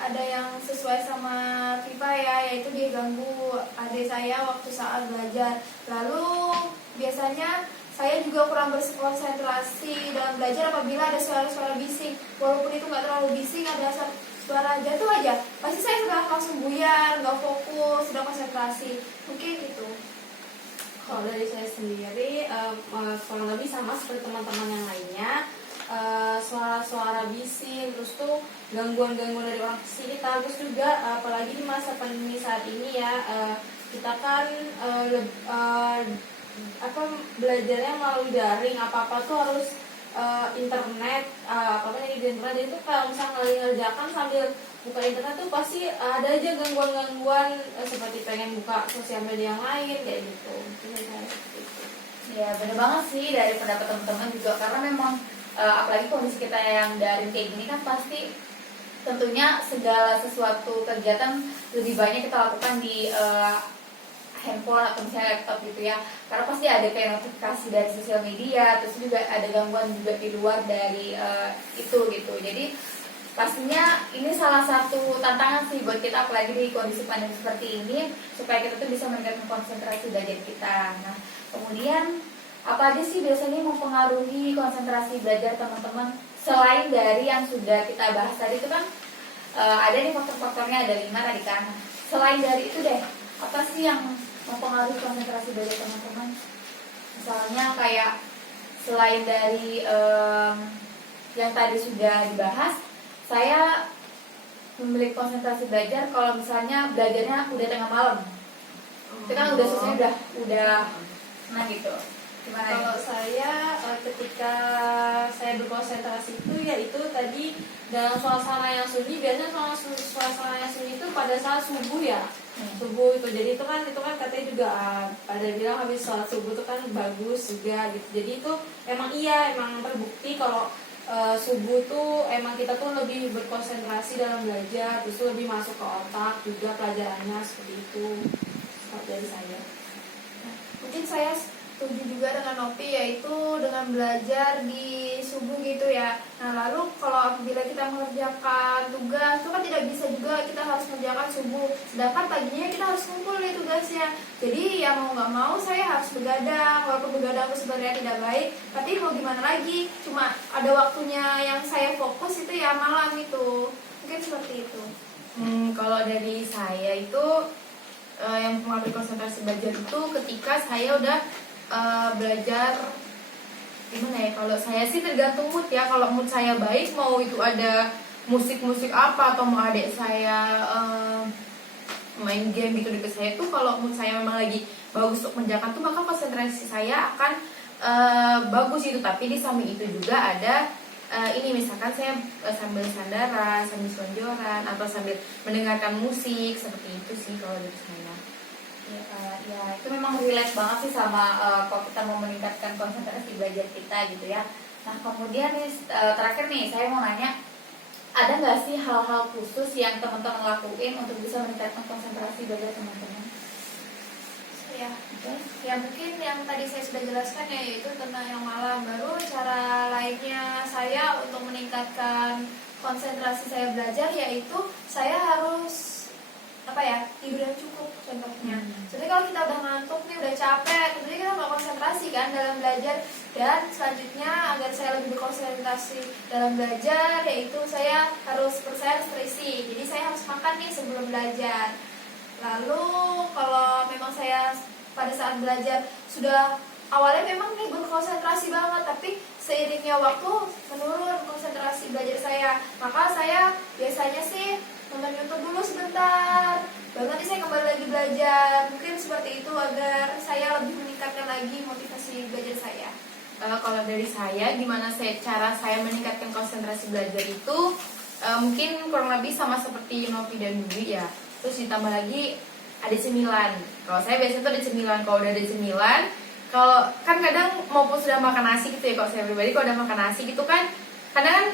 ada yang sesuai sama Viva ya, yaitu dia ganggu adik saya waktu saat belajar. Lalu biasanya saya juga kurang berkonsentrasi dalam belajar apabila ada suara-suara bising. Walaupun itu nggak terlalu bising, ada suara jatuh aja, pasti saya sudah langsung buyar, nggak fokus, sudah konsentrasi. Mungkin itu. Kalau dari saya sendiri kurang lebih sama seperti teman-teman yang lainnya. Suara-suara bising, terus tuh gangguan-gangguan dari orang sekitar, terus juga apalagi di masa pandemi saat ini ya, kita kan belajarnya melalui daring, apa-apa tuh harus internet, apa-apa jadi di internet. Jadi tuh kalau misalnya ngerjakan sambil buka internet tuh pasti ada aja gangguan-gangguan, seperti pengen buka sosial media yang lain kayak gitu. Ya benar banget sih dari pendapat teman-teman juga, karena memang apalagi kondisi kita yang daring kayak gini kan, pasti tentunya segala sesuatu kegiatan lebih banyak kita lakukan di handphone atau misalnya laptop gitu ya, karena pasti ada kayak notifikasi dari sosial media, terus juga ada gangguan juga di luar dari itu gitu. Jadi pastinya ini salah satu tantangan sih buat kita, apalagi di kondisi pandemi seperti ini, supaya kita tuh bisa meningkatkan konsentrasi belajar kita. Nah kemudian apa aja sih biasanya mempengaruhi konsentrasi belajar teman-teman, selain dari yang sudah kita bahas tadi itu kan ada nih faktor-faktornya, ada 5 tadi kan. Selain dari itu deh, apa sih yang mempengaruhi konsentrasi belajar teman-teman? Misalnya kayak selain dari yang tadi sudah dibahas, saya memiliki konsentrasi belajar kalau misalnya belajarnya udah tengah malam. Itu kan udah selesai, udah nah gitu. Gimana Kalau saya ketika saya berkonsentrasi itu yaitu tadi dalam suasana yang sunyi. Biasanya suasana yang sunyi itu pada saat subuh ya, subuh itu. Jadi itu kan katanya juga pada bilang habis sholat subuh itu kan bagus juga gitu. Jadi itu emang terbukti kalau subuh tuh emang kita tuh lebih berkonsentrasi dalam belajar, terus lebih masuk ke otak juga pelajarannya, seperti itu kalau dari saya. Mungkin saya setuju juga dengan Nopi, yaitu dengan belajar di subuh gitu ya. Nah lalu kalau apabila kita mengerjakan tugas itu kan tidak bisa juga kita harus mengerjakan subuh, sedangkan paginya kita harus kumpul nih tugasnya. Jadi ya mau nggak mau saya harus begadang, walaupun begadang itu sebenarnya tidak baik, tapi mau gimana lagi, cuma ada waktunya yang saya fokus itu ya malam itu. Mungkin seperti itu. Kalau dari saya itu yang mempengaruhi konsentrasi belajar itu ketika saya udah belajar gimana ya, kalau saya sih tergantung mood ya. Kalau mood saya baik, mau itu ada musik-musik apa atau mau adik saya main game gitu deket saya tuh, kalau mood saya memang lagi bagus untuk mengerjakan tuh, maka konsentrasi saya akan bagus itu. Tapi di samping itu juga ada ini misalkan saya sambil sandaran, sambil selonjoran, atau sambil mendengarkan musik, seperti itu sih kalau dari saya. Ya itu memang relate banget sih sama kalau kita mau meningkatkan konsentrasi belajar kita gitu ya. Nah kemudian nih terakhir nih saya mau nanya, ada nggak sih hal-hal khusus yang teman-teman lakuin untuk bisa meningkatkan konsentrasi belajar teman-teman? Ya mungkin yang tadi saya sudah jelaskan ya, yaitu tentang yang malam. Baru cara lainnya saya untuk meningkatkan konsentrasi saya belajar, yaitu saya harus tidur yang cukup contohnya. Jadi kalau kita udah ngantuk nih, udah capek, tentunya kita nggak konsentrasi kan dalam belajar. Dan selanjutnya agar saya lebih berkonsentrasi dalam belajar, yaitu saya harus terisi. Jadi saya harus makan nih sebelum belajar. Lalu kalau memang saya pada saat belajar sudah awalnya memang nih berkonsentrasi banget, tapi seiringnya waktu menurun konsentrasi belajar saya. Maka saya biasanya sih nonton YouTube dulu sebentar, baru nanti saya kembali lagi belajar. Mungkin seperti itu agar saya lebih meningkatkan lagi motivasi belajar saya. Kalau dari saya, gimana cara saya meningkatkan konsentrasi belajar itu mungkin kurang lebih sama seperti Novi dan Dwi ya. Terus ditambah lagi ada cemilan. Kalau saya biasanya tuh ada cemilan. Kalau udah ada cemilan, kalau kan kadang maupun sudah makan nasi gitu ya, kalau saya pribadi kalau udah makan nasi gitu kan, kadang kan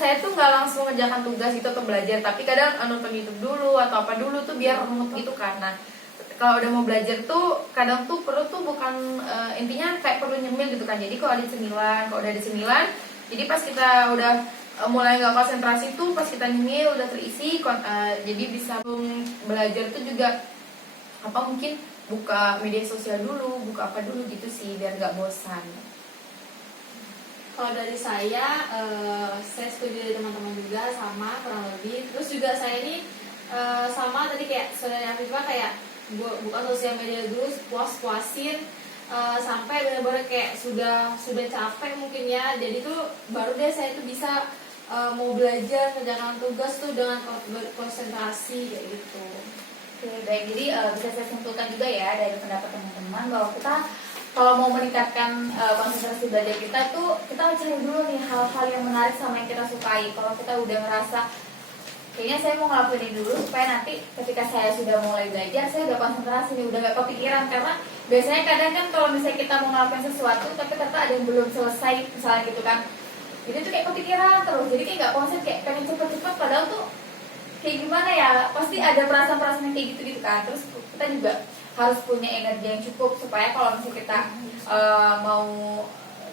saya tuh nggak langsung ngerjakan tugas itu atau belajar, tapi kadang nonton YouTube dulu atau apa dulu tuh biar mood gitu kan. Nah, kalau udah mau belajar tuh kadang tuh perut tuh bukan intinya kayak perlu nyemil gitu kan. Jadi kalau ada cemilan, kalau udah ada cemilan, jadi pas kita udah mulai nggak konsentrasi tuh pas kita nyemil udah terisi, jadi bisa belajar tuh juga apa mungkin buka media sosial dulu, buka apa dulu gitu sih biar nggak bosan. Kalau dari saya setuju dari teman-teman juga sama kurang lebih. Terus juga saya ini sama tadi kayak saudara Afifah kayak buka sosial media dulu, puas-puasin sampai benar-benar kayak sudah capek mungkin ya. Jadi tuh baru deh saya tuh bisa mau belajar kerjakan tugas tuh dengan berkonsentrasi kayak gitu. Oke, baik. Jadi bisa saya simpulkan juga ya dari pendapat teman-teman bahwa kita kalau mau meningkatkan konsentrasi belajar kita tuh kita cari dulu nih hal-hal yang menarik sama yang kita sukai. Kalau kita udah ngerasa kayaknya saya mau ngelakuin ini dulu supaya nanti ketika saya sudah mulai belajar saya udah konsentrasi nih, udah gak kepikiran. Karena biasanya kadang kan kalau misalnya kita mau ngelakuin sesuatu tapi ternyata ada yang belum selesai misalnya gitu kan, jadi tuh kayak kepikiran terus, jadi kayak gak konsen, kayak pengen cepet-cepet padahal tuh kayak gimana ya, pasti ada perasaan-perasaan yang kayak gitu-gitu kan. Terus kita juga harus punya energi yang cukup supaya kalau misalnya kita mau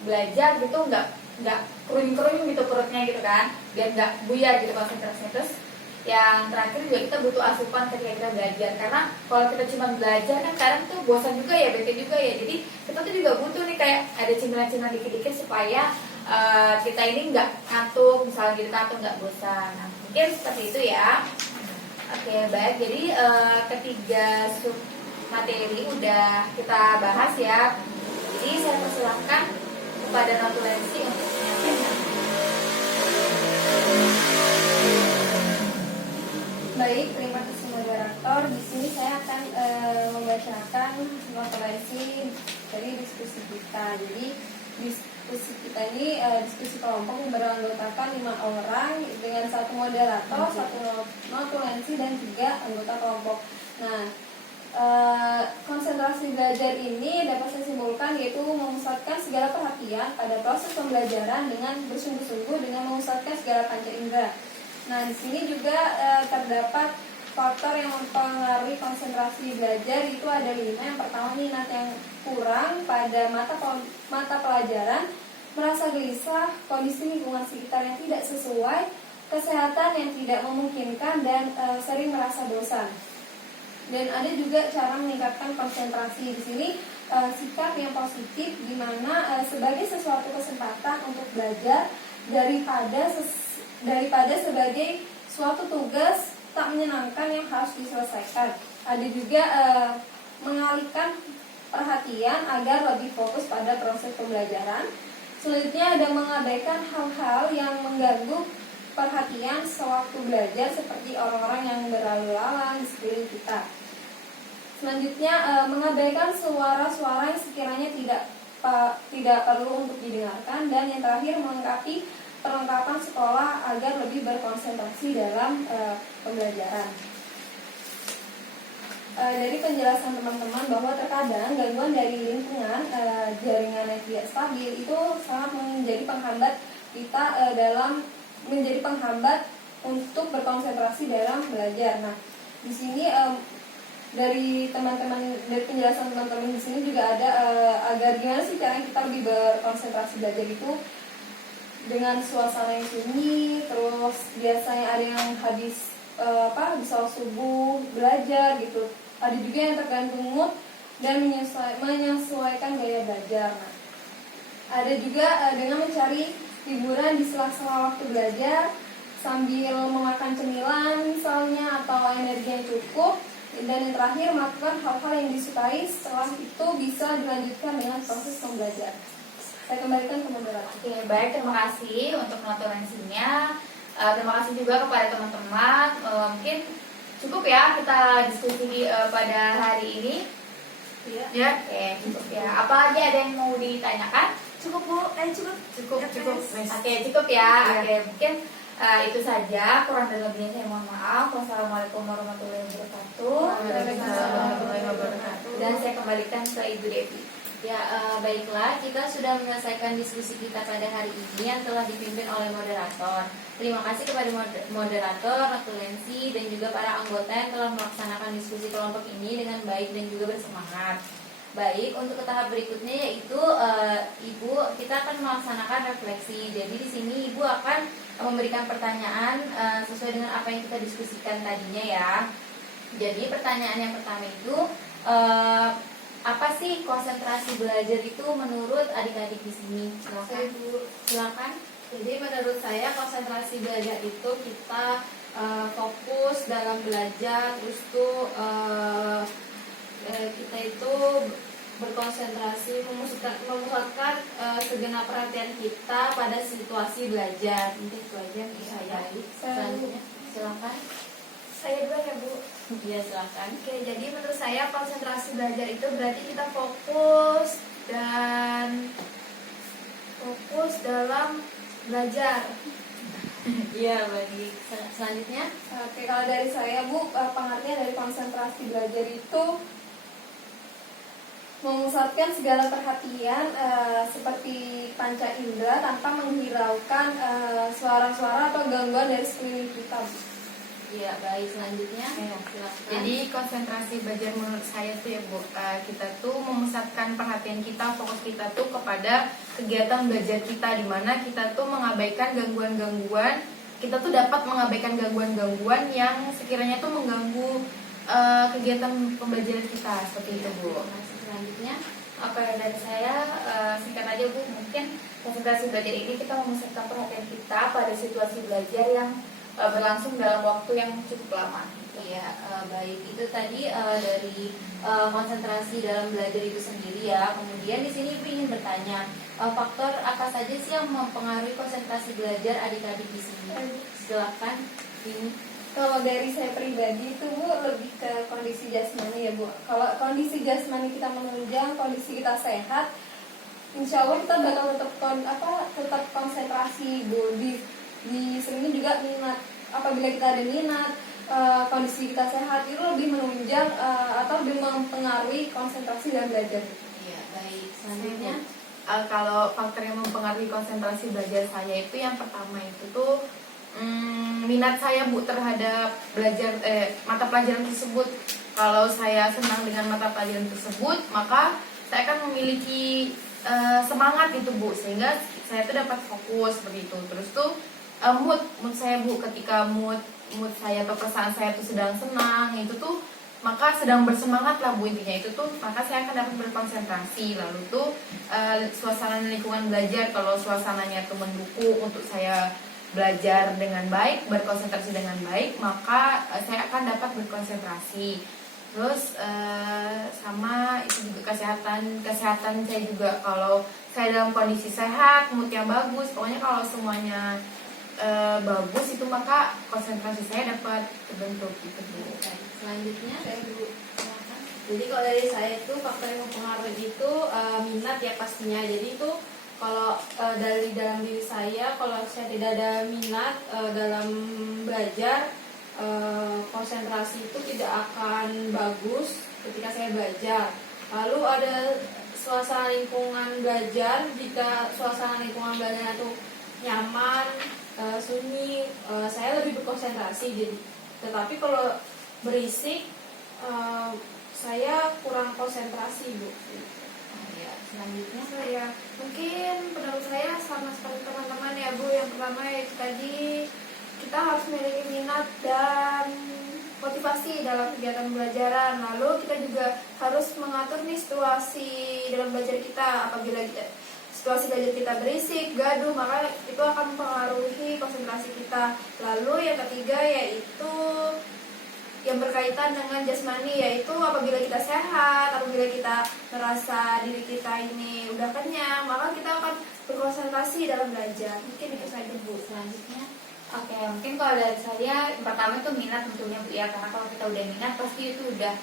belajar gitu nggak keruing-keruing gitu perutnya gitu kan, biar nggak buyar gitu konsentrasinya. Terus yang terakhir juga kita butuh asupan ketika kita belajar, karena kalau kita cuma belajar kan kadang tuh bosan juga ya, bete juga ya. Jadi kita tuh juga butuh nih kayak ada cemilan-cemilan dikit-dikit supaya kita ini nggak ngantuk misalnya gitu kan, atau nggak bosan. Nah, mungkin seperti itu ya. Oke, baik. Jadi ketiga sub materi udah kita bahas ya. Jadi saya persilahkan kepada Notulensi untuk menyampaikan. Baik, terima kasih moderator. Di sini saya akan membacakan notulensi dari diskusi kita. Jadi diskusi kita ini diskusi kelompok yang beranggotakan 5 orang dengan 1 moderator, 1 notulensi dan 3 anggota kelompok. Nah, konsentrasi belajar ini dapat saya simpulkan yaitu memusatkan segala perhatian pada proses pembelajaran dengan bersungguh-sungguh dengan memusatkan segala panca indera. Nah, di sini juga terdapat faktor yang mempengaruhi konsentrasi belajar, itu ada 5. Yang pertama, minat yang kurang pada mata pelajaran, merasa gelisah, kondisi lingkungan sekitar yang tidak sesuai, kesehatan yang tidak memungkinkan, dan sering merasa bosan. Dan ada juga cara meningkatkan konsentrasi. Di sini sikap yang positif, di mana sebagai sesuatu kesempatan untuk belajar daripada sebagai suatu tugas tak menyenangkan yang harus diselesaikan. Ada juga mengalihkan perhatian agar lebih fokus pada proses pembelajaran. Selanjutnya ada mengabaikan hal-hal yang mengganggu perhatian sewaktu belajar seperti orang-orang yang berlalu lalang di sekeliling kita. Selanjutnya mengabaikan suara-suara yang sekiranya tidak perlu untuk didengarkan. Dan yang terakhir, melengkapi perlengkapan sekolah agar lebih berkonsentrasi dalam pembelajaran. Dari penjelasan teman-teman bahwa terkadang gangguan dari lingkungan jaringan yang tidak stabil itu sangat menjadi penghambat kita menjadi penghambat untuk berkonsentrasi dalam belajar. Nah, di sini dari penjelasan teman-teman di sini juga ada agar gimana sih caranya kita lebih berkonsentrasi belajar itu dengan suasana yang sunyi. Terus biasanya ada yang habis sholat subuh belajar gitu. Ada juga yang tergantung mood dan menyesuaikan gaya belajar. Nah, ada juga dengan mencari hiburan di sela-sela waktu belajar sambil memakan cemilan misalnya atau energi yang cukup. Dan yang terakhir, melakukan hal-hal yang disukai. Setelah itu bisa dilanjutkan dengan proses pembelajaran. Saya kembalikan ke moderator. Oke, baik, terima kasih untuk notulensinya. Terima kasih juga kepada teman-teman. Mungkin cukup ya kita diskusi pada hari ini. Iya. Ya, oke, cukup ya. Apa aja ada yang mau ditanyakan? Cukup Bu, cukup. Cukup. Oke, cukup ya. Oke, mungkin itu saja. Kurang dan lebihnya saya mohon maaf. Wassalamualaikum warahmatullahi wabarakatuh. Waalaikumsalam warahmatullahi wabarakatuh. Dan saya kembalikan ke Ibu Devi. Ya, baiklah, kita sudah menyelesaikan diskusi kita pada hari ini yang telah dipimpin oleh moderator. Terima kasih kepada moderator, notulensi, dan juga para anggota yang telah melaksanakan diskusi kelompok ini dengan baik dan juga bersemangat. Baik, untuk ke tahap berikutnya yaitu Ibu, kita akan melaksanakan refleksi. Jadi di sini Ibu akan memberikan pertanyaan sesuai dengan apa yang kita diskusikan tadinya ya. Jadi pertanyaan yang pertama itu apa sih konsentrasi belajar itu menurut adik-adik di sini? Silakan. Silakan. Jadi menurut saya konsentrasi belajar itu kita fokus dalam belajar, terus tuh kita itu berkonsentrasi memusatkan segenap perhatian kita pada situasi belajar. Mungkin itu aja menurut saya. Selanjutnya, silakan. Saya duluan ya Bu. Iya, silakan. Oke, jadi menurut saya konsentrasi belajar itu berarti kita fokus dalam belajar. Iya, baik. Selanjutnya, Oke, kalau dari saya Bu, pengertian dari konsentrasi belajar itu memusatkan segala perhatian seperti panca indera tanpa menghiraukan suara-suara atau gangguan dari sekeliling kita. iya, baik. Selanjutnya, silakan. Jadi konsentrasi belajar menurut saya tuh ya Bu, kita tuh memusatkan perhatian kita, fokus kita tuh kepada kegiatan belajar kita, di mana kita tuh mengabaikan gangguan-gangguan, kita tuh dapat mengabaikan gangguan-gangguan yang sekiranya tuh mengganggu kegiatan pembelajaran kita, seperti itu Bu. Selanjutnya, Oke, dari saya singkat aja Bu, mungkin konsentrasi belajar ini kita memusatkan perhatian kita pada situasi belajar yang berlangsung dalam waktu yang cukup lama. iya, baik. Itu tadi dari konsentrasi dalam belajar itu sendiri ya. Kemudian di sini Ibu ingin bertanya, faktor apa saja sih yang mempengaruhi konsentrasi belajar adik-adik di sini? Silakan. Ini. Kalau dari saya pribadi itu Bu, lebih ke kondisi jasmani ya Bu. Kalau kondisi jasmani kita menunjang, kondisi kita sehat, insya Allah kita bakal tetap konsentrasi Bu. Di sini juga minat, apabila kita ada minat, kondisi kita sehat itu lebih menunjang atau lebih mempengaruhi konsentrasi dan belajar. Iya, baik. Selanjutnya, Kalau faktor yang mempengaruhi konsentrasi belajar saya itu yang pertama itu tuh minat saya Bu terhadap belajar mata pelajaran tersebut. Kalau saya senang dengan mata pelajaran tersebut, maka saya akan memiliki semangat gitu Bu, sehingga saya tuh dapat fokus seperti itu. Terus tuh mood saya Bu, ketika mood saya atau perasaan saya tuh sedang senang, itu tuh maka sedang bersemangat lah Bu, intinya itu tuh, maka saya akan dapat berkonsentrasi. Lalu tuh suasana lingkungan belajar, kalau suasananya tuh mendukung untuk saya belajar dengan baik, berkonsentrasi dengan baik, maka saya akan dapat berkonsentrasi. Terus sama itu juga kesehatan saya juga, kalau saya dalam kondisi sehat, mood yang bagus, pokoknya kalau semuanya bagus itu, maka konsentrasi saya dapat terbentuk gitu Bu. selanjutnya, Saya dulu. silakan. Jadi kalau dari saya itu faktor yang mempengaruhi itu minat ya pastinya. Jadi itu kalau dari dalam diri saya, kalau saya tidak ada minat dalam belajar, konsentrasi itu tidak akan bagus ketika saya belajar. Lalu ada suasana lingkungan belajar, jika suasana lingkungan belajar itu nyaman, sunyi, saya lebih berkonsentrasi. Jadi, tetapi kalau berisik, saya kurang konsentrasi Bu. Iya, selanjutnya. Saya mungkin pendapat saya sama seperti teman-teman ya Bu. Yang pertama yaitu tadi kita harus memiliki minat dan motivasi dalam kegiatan pembelajaran. Lalu kita juga harus mengatur nih situasi dalam belajar kita. Apabila situasi belajar kita berisik, gaduh, maka itu akan mempengaruhi konsentrasi kita. Lalu yang ketiga yaitu yang berkaitan dengan jasmani, yaitu apabila kita sehat, apabila kita merasa diri kita ini udah kenyang, maka kita akan berkonsentrasi dalam belajar. Mungkin itu saja Bu. Selanjutnya, Oke, mungkin kalau dari saya yang pertama itu minat tentunya Bu ya, karena kalau kita udah minat pasti itu udah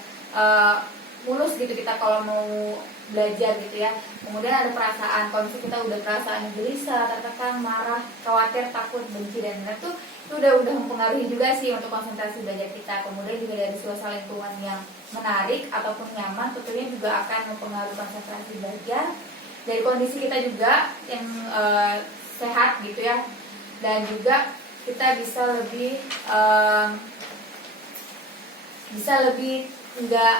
mulus gitu kita kalau mau belajar gitu ya. Kemudian ada perasaan, kalau misalnya kita udah perasaan gelisah, tertekan, marah, khawatir, takut, benci dan lain-lain tuh itu udah mempengaruhi juga sih untuk konsentrasi belajar kita. Kemudian juga dari suasana lingkungan yang menarik ataupun nyaman tentunya juga akan mempengaruhi konsentrasi belajar. Dari kondisi kita juga yang sehat gitu ya, dan juga kita bisa lebih nggak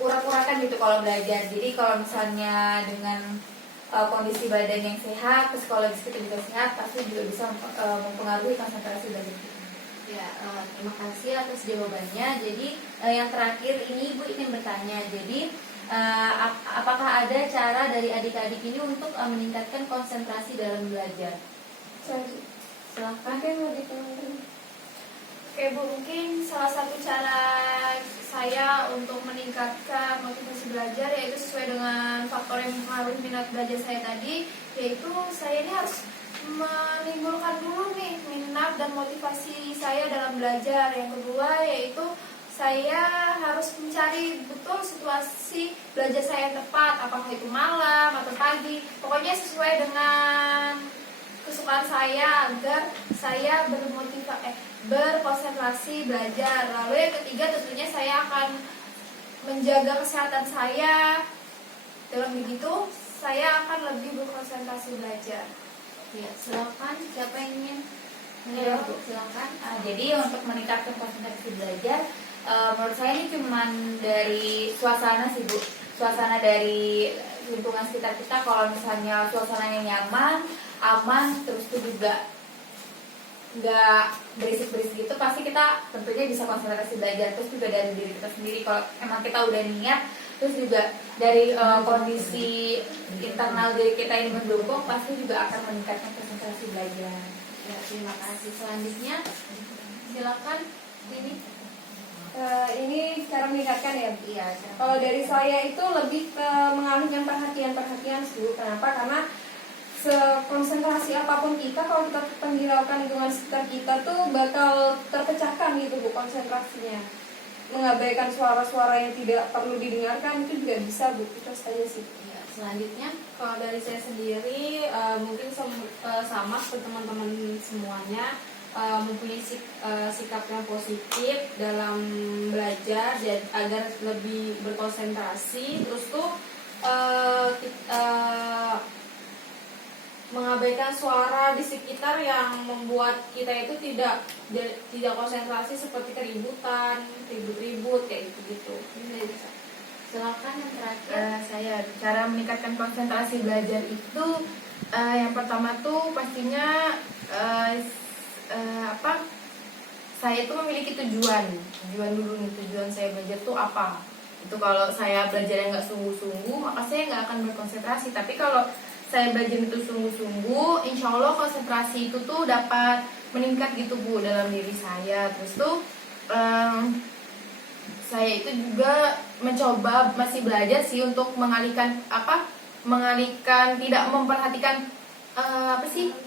urak-urakan gitu kalau belajar. Jadi kalau misalnya dengan kondisi badan yang sehat, psikologis kita juga sehat, pasti juga bisa mempengaruhi konsentrasi belajar kita. ya terima kasih atas jawabannya. Jadi yang terakhir ini Ibu ingin bertanya. Jadi apakah ada cara dari adik-adik ini untuk meningkatkan konsentrasi dalam belajar? Silahkan. Oke Bu, mungkin salah satu cara saya untuk meningkatkan motivasi belajar yaitu sesuai dengan faktor yang mempengaruhi minat belajar saya tadi, yaitu saya ini harus menimbulkan dulu nih minat dan motivasi saya dalam belajar. Yang kedua yaitu saya harus mencari betul situasi belajar saya yang tepat, apakah itu malam atau pagi, pokoknya sesuai dengan kesukaan saya agar saya berkonsentrasi belajar. Lalu yang ketiga tentunya saya akan menjaga kesehatan saya. Dengan begitu saya akan lebih berkonsentrasi belajar. Ya, silakan. Siapa yang ingin Ya, menjawab? Silakan. Jadi untuk meningkatkan konsentrasi belajar, menurut saya ini cuman dari suasana sih Bu, suasana dari lingkungan sekitar kita. Kalau misalnya suasananya nyaman, aman, terus itu juga nggak berisik-berisik gitu, pasti kita tentunya bisa konsentrasi belajar. Terus juga dari diri kita sendiri, kalau emang kita udah niat, terus juga dari kondisi internal diri kita yang mendukung, pasti juga akan meningkatkan konsentrasi belajar. Ya, terima kasih. Selanjutnya, silakan ini. Ini cara meningkatkan ya. Iya. Kalau dari saya itu lebih ke mengalihkan perhatian dulu. Kenapa? Karena sekonsentrasi apapun kita, kalau kita menghiraukan lingkungan sekitar kita tuh bakal terpecahkan gitu Bu konsentrasinya. Mengabaikan suara-suara yang tidak perlu didengarkan itu juga bisa Bu. Itu saja sih. Ya, selanjutnya, Kalau dari saya sendiri mungkin sama seperti teman-teman semuanya, mempunyai sikap yang positif dalam belajar agar lebih berkonsentrasi. Terus tuh mengabaikan suara di sekitar yang membuat kita itu tidak konsentrasi, seperti keributan, ribut-ribut kayak gitu. silakan yang terakhir. Saya cara meningkatkan konsentrasi belajar itu yang pertama tuh pastinya saya itu memiliki tujuan dulu nih, tujuan saya belajar tuh apa. Itu kalau saya belajar yang nggak sungguh-sungguh, maka saya nggak akan berkonsentrasi. Tapi kalau saya belajar itu sungguh-sungguh, insya Allah konsentrasi itu tuh dapat meningkat gitu Bu dalam diri saya. Terus tuh saya itu juga mencoba masih belajar sih untuk mengalihkan tidak memperhatikan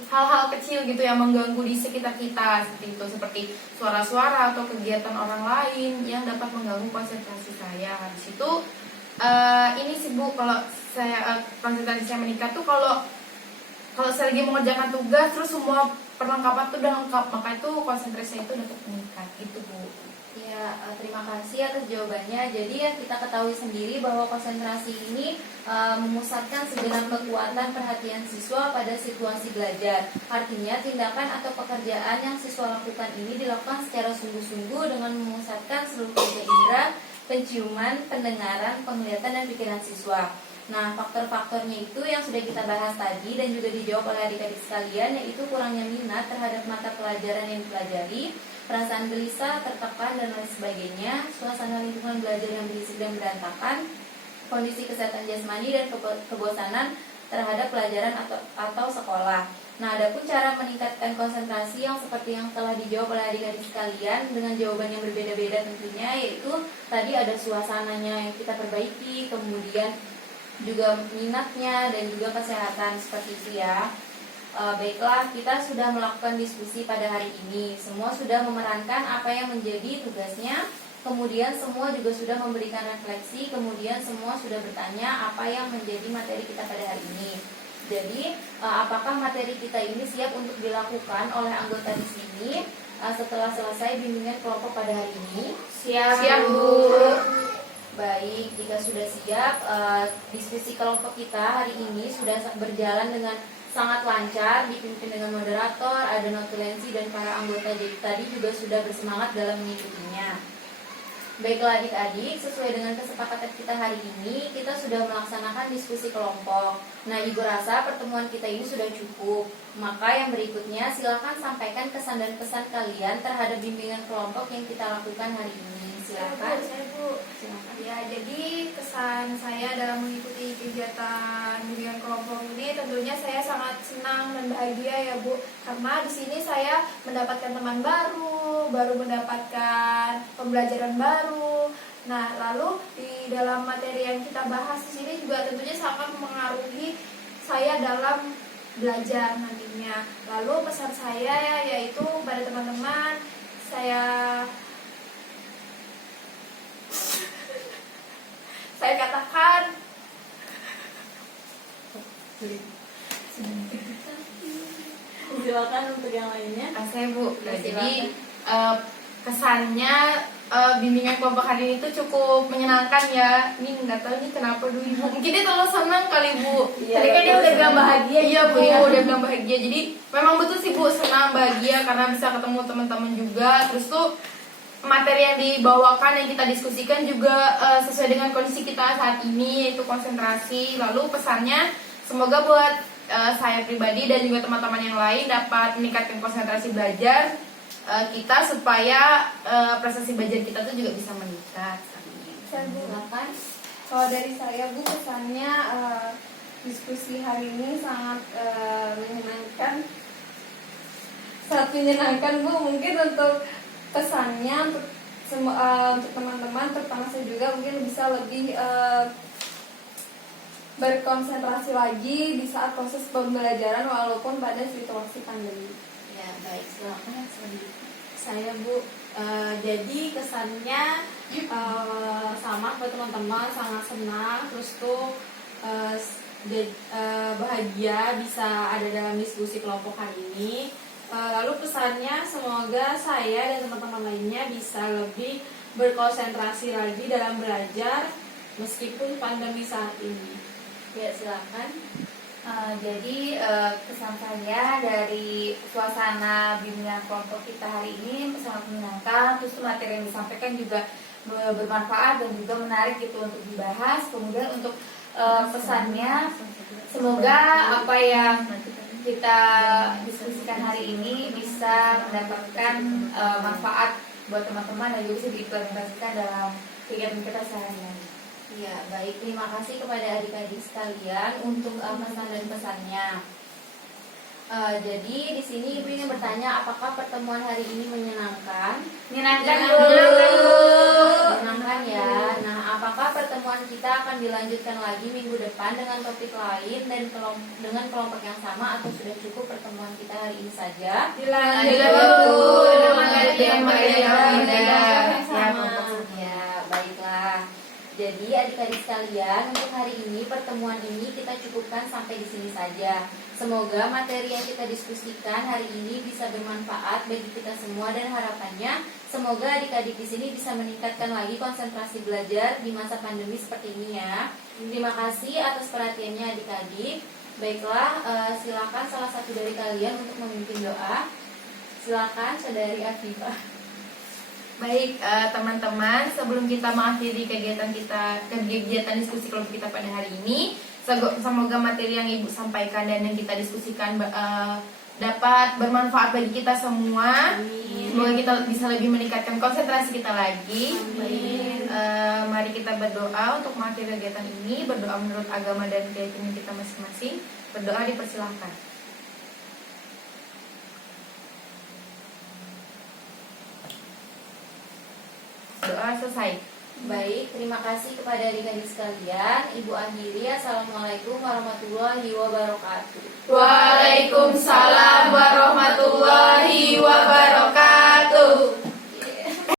hal-hal kecil gitu yang mengganggu di sekitar kita, seperti suara-suara atau kegiatan orang lain yang dapat mengganggu konsentrasi saya. Habis itu ini sih Bu, kalau saya konsentrasi saya meningkat tuh kalau saya lagi mengerjakan tugas terus semua perlengkapan tuh udah lengkap, maka itu konsentrasi saya itu dapat meningkat gitu Bu. Ya, terima kasih atas jawabannya. Jadi ya kita ketahui sendiri bahwa konsentrasi ini memusatkan segenap kekuatan perhatian siswa pada situasi belajar. Artinya tindakan atau pekerjaan yang siswa lakukan ini dilakukan secara sungguh-sungguh dengan memusatkan seluruh kerja indera, penciuman, pendengaran, penglihatan, dan pikiran siswa. Nah, faktor-faktornya itu yang sudah kita bahas tadi dan juga dijawab oleh adik-adik sekalian, yaitu kurangnya minat terhadap mata pelajaran yang dipelajari, perasaan gelisah, tertekan, dan lain sebagainya, suasana lingkungan belajar yang berisik dan berantakan, kondisi kesehatan jasmani, dan kebosanan terhadap pelajaran atau sekolah. Nah, adapun cara meningkatkan konsentrasi yang seperti yang telah dijawab oleh adik-adik sekalian dengan jawaban yang berbeda-beda tentunya, yaitu tadi ada suasananya yang kita perbaiki, kemudian juga minatnya dan juga kesehatan seperti itu ya. Baiklah, kita sudah melakukan diskusi pada hari ini. Semua sudah memerankan apa yang menjadi tugasnya. Kemudian semua juga sudah memberikan refleksi. Kemudian semua sudah bertanya apa yang menjadi materi kita pada hari ini. Jadi, apakah materi kita ini siap untuk dilakukan oleh anggota di sini setelah selesai bimbingan kelompok pada hari ini? Siap, Bu. Baik, jika sudah siap, diskusi kelompok kita hari ini sudah berjalan dengan sangat lancar, dipimpin dengan moderator, ada notulensi dan para anggota. Jadi tadi juga sudah bersemangat dalam mengikutinya. Baiklah adik-adik, sesuai dengan kesepakatan kita hari ini, kita sudah melaksanakan diskusi kelompok. Nah, Ibu rasa pertemuan kita ini sudah cukup. Maka yang berikutnya, silakan sampaikan kesan dan pesan kalian terhadap bimbingan kelompok yang kita lakukan hari ini. Silakan. Saya Bu. Silakan. Ya, jadi kesan saya dalam mengikuti kegiatan bimbingan kelompok ini tentunya saya sangat senang dan bahagia ya Bu, karena di sini saya mendapatkan teman baru mendapatkan pembelajaran baru. Nah, lalu di dalam materi yang kita bahas di sini juga tentunya sangat mempengaruhi saya dalam belajar nantinya. Lalu pesan saya yaitu pada teman-teman, saya katakan Silakan untuk yang lainnya. Saya Bu. Nah, Silakan. jadi kesannya bimbingan kelompok hari ini tuh cukup menyenangkan ya. Ini nggak tahu nih kenapa dulu Ibu. Mungkin dia terlalu senang kali Bu. Iya, Tadi kan dia betul, udah bilang senang. bahagia. Iya Bu, ya. udah bilang bahagia. Jadi memang betul sih Bu, senang bahagia karena bisa ketemu teman-teman juga. Terus tuh materi yang dibawakan yang kita diskusikan juga sesuai dengan kondisi kita saat ini, yaitu konsentrasi. Lalu pesannya semoga buat saya pribadi dan juga teman-teman yang lain dapat meningkatkan konsentrasi belajar kita supaya prestasi belajar kita tuh juga bisa meningkat. Silakan. Kalau dari saya Bu, kesannya diskusi hari ini sangat menyenangkan. Sangat menyenangkan Bu, mungkin untuk pesannya untuk untuk teman-teman, terutama saya juga mungkin bisa lebih berkonsentrasi lagi di saat proses pembelajaran walaupun pada situasi pandemi. Ya, baik, silakan selanjutnya. Saya Bu, jadi kesannya sama ke teman-teman, sangat senang, terus tuh bahagia bisa ada dalam diskusi kelompok hari ini. Lalu pesannya semoga saya dan teman-teman lainnya bisa lebih berkonsentrasi lagi dalam belajar meskipun pandemi saat ini. Ya, silakan. Jadi kesan saya dari suasana bimbingan kelompok kita hari ini sangat menyenangkan. Terus materi yang disampaikan juga bermanfaat dan juga menarik gitu untuk dibahas. Kemudian untuk pesannya, semoga apa yang kita diskusikan hari ini bisa mendapatkan manfaat buat teman-teman dan juga bisa diimplementasikan dalam kegiatan kita sehari-hari. Ya, baik. Terima kasih kepada adik-adik sekalian untuk pesan dan pesannya. Jadi di sini Ibu ingin bertanya, apakah pertemuan hari ini menyenangkan? Menyenangkan Menyenangkan ya. Nah, apakah pertemuan kita akan dilanjutkan lagi minggu depan dengan topik lain dan dengan kelompok yang sama, atau sudah cukup pertemuan kita hari ini saja? Ya, baiklah. Jadi adik-adik sekalian, untuk hari ini pertemuan ini kita cukupkan sampai di sini saja. Semoga materi yang kita diskusikan hari ini bisa bermanfaat bagi kita semua dan harapannya semoga adik-adik di sini bisa meningkatkan lagi konsentrasi belajar di masa pandemi seperti ini ya. Terima kasih atas perhatiannya adik-adik. Baiklah, silakan salah satu dari kalian untuk memimpin doa. Silakan Saudari Afifah. Baik teman-teman, sebelum kita mengakhiri kegiatan diskusi kelompok kita pada hari ini, semoga materi yang Ibu sampaikan dan yang kita diskusikan dapat bermanfaat bagi kita semua. Semoga kita bisa lebih meningkatkan konsentrasi kita lagi. Mari kita berdoa untuk mengakhiri kegiatan ini. Berdoa menurut agama dan keyakinan kita masing-masing. Berdoa dipersilahkan. Doa selesai. Baik, terima kasih kepada adik-adik sekalian. Ibu akhiri, Assalamualaikum warahmatullahi wabarakatuh. Waalaikumsalam warahmatullahi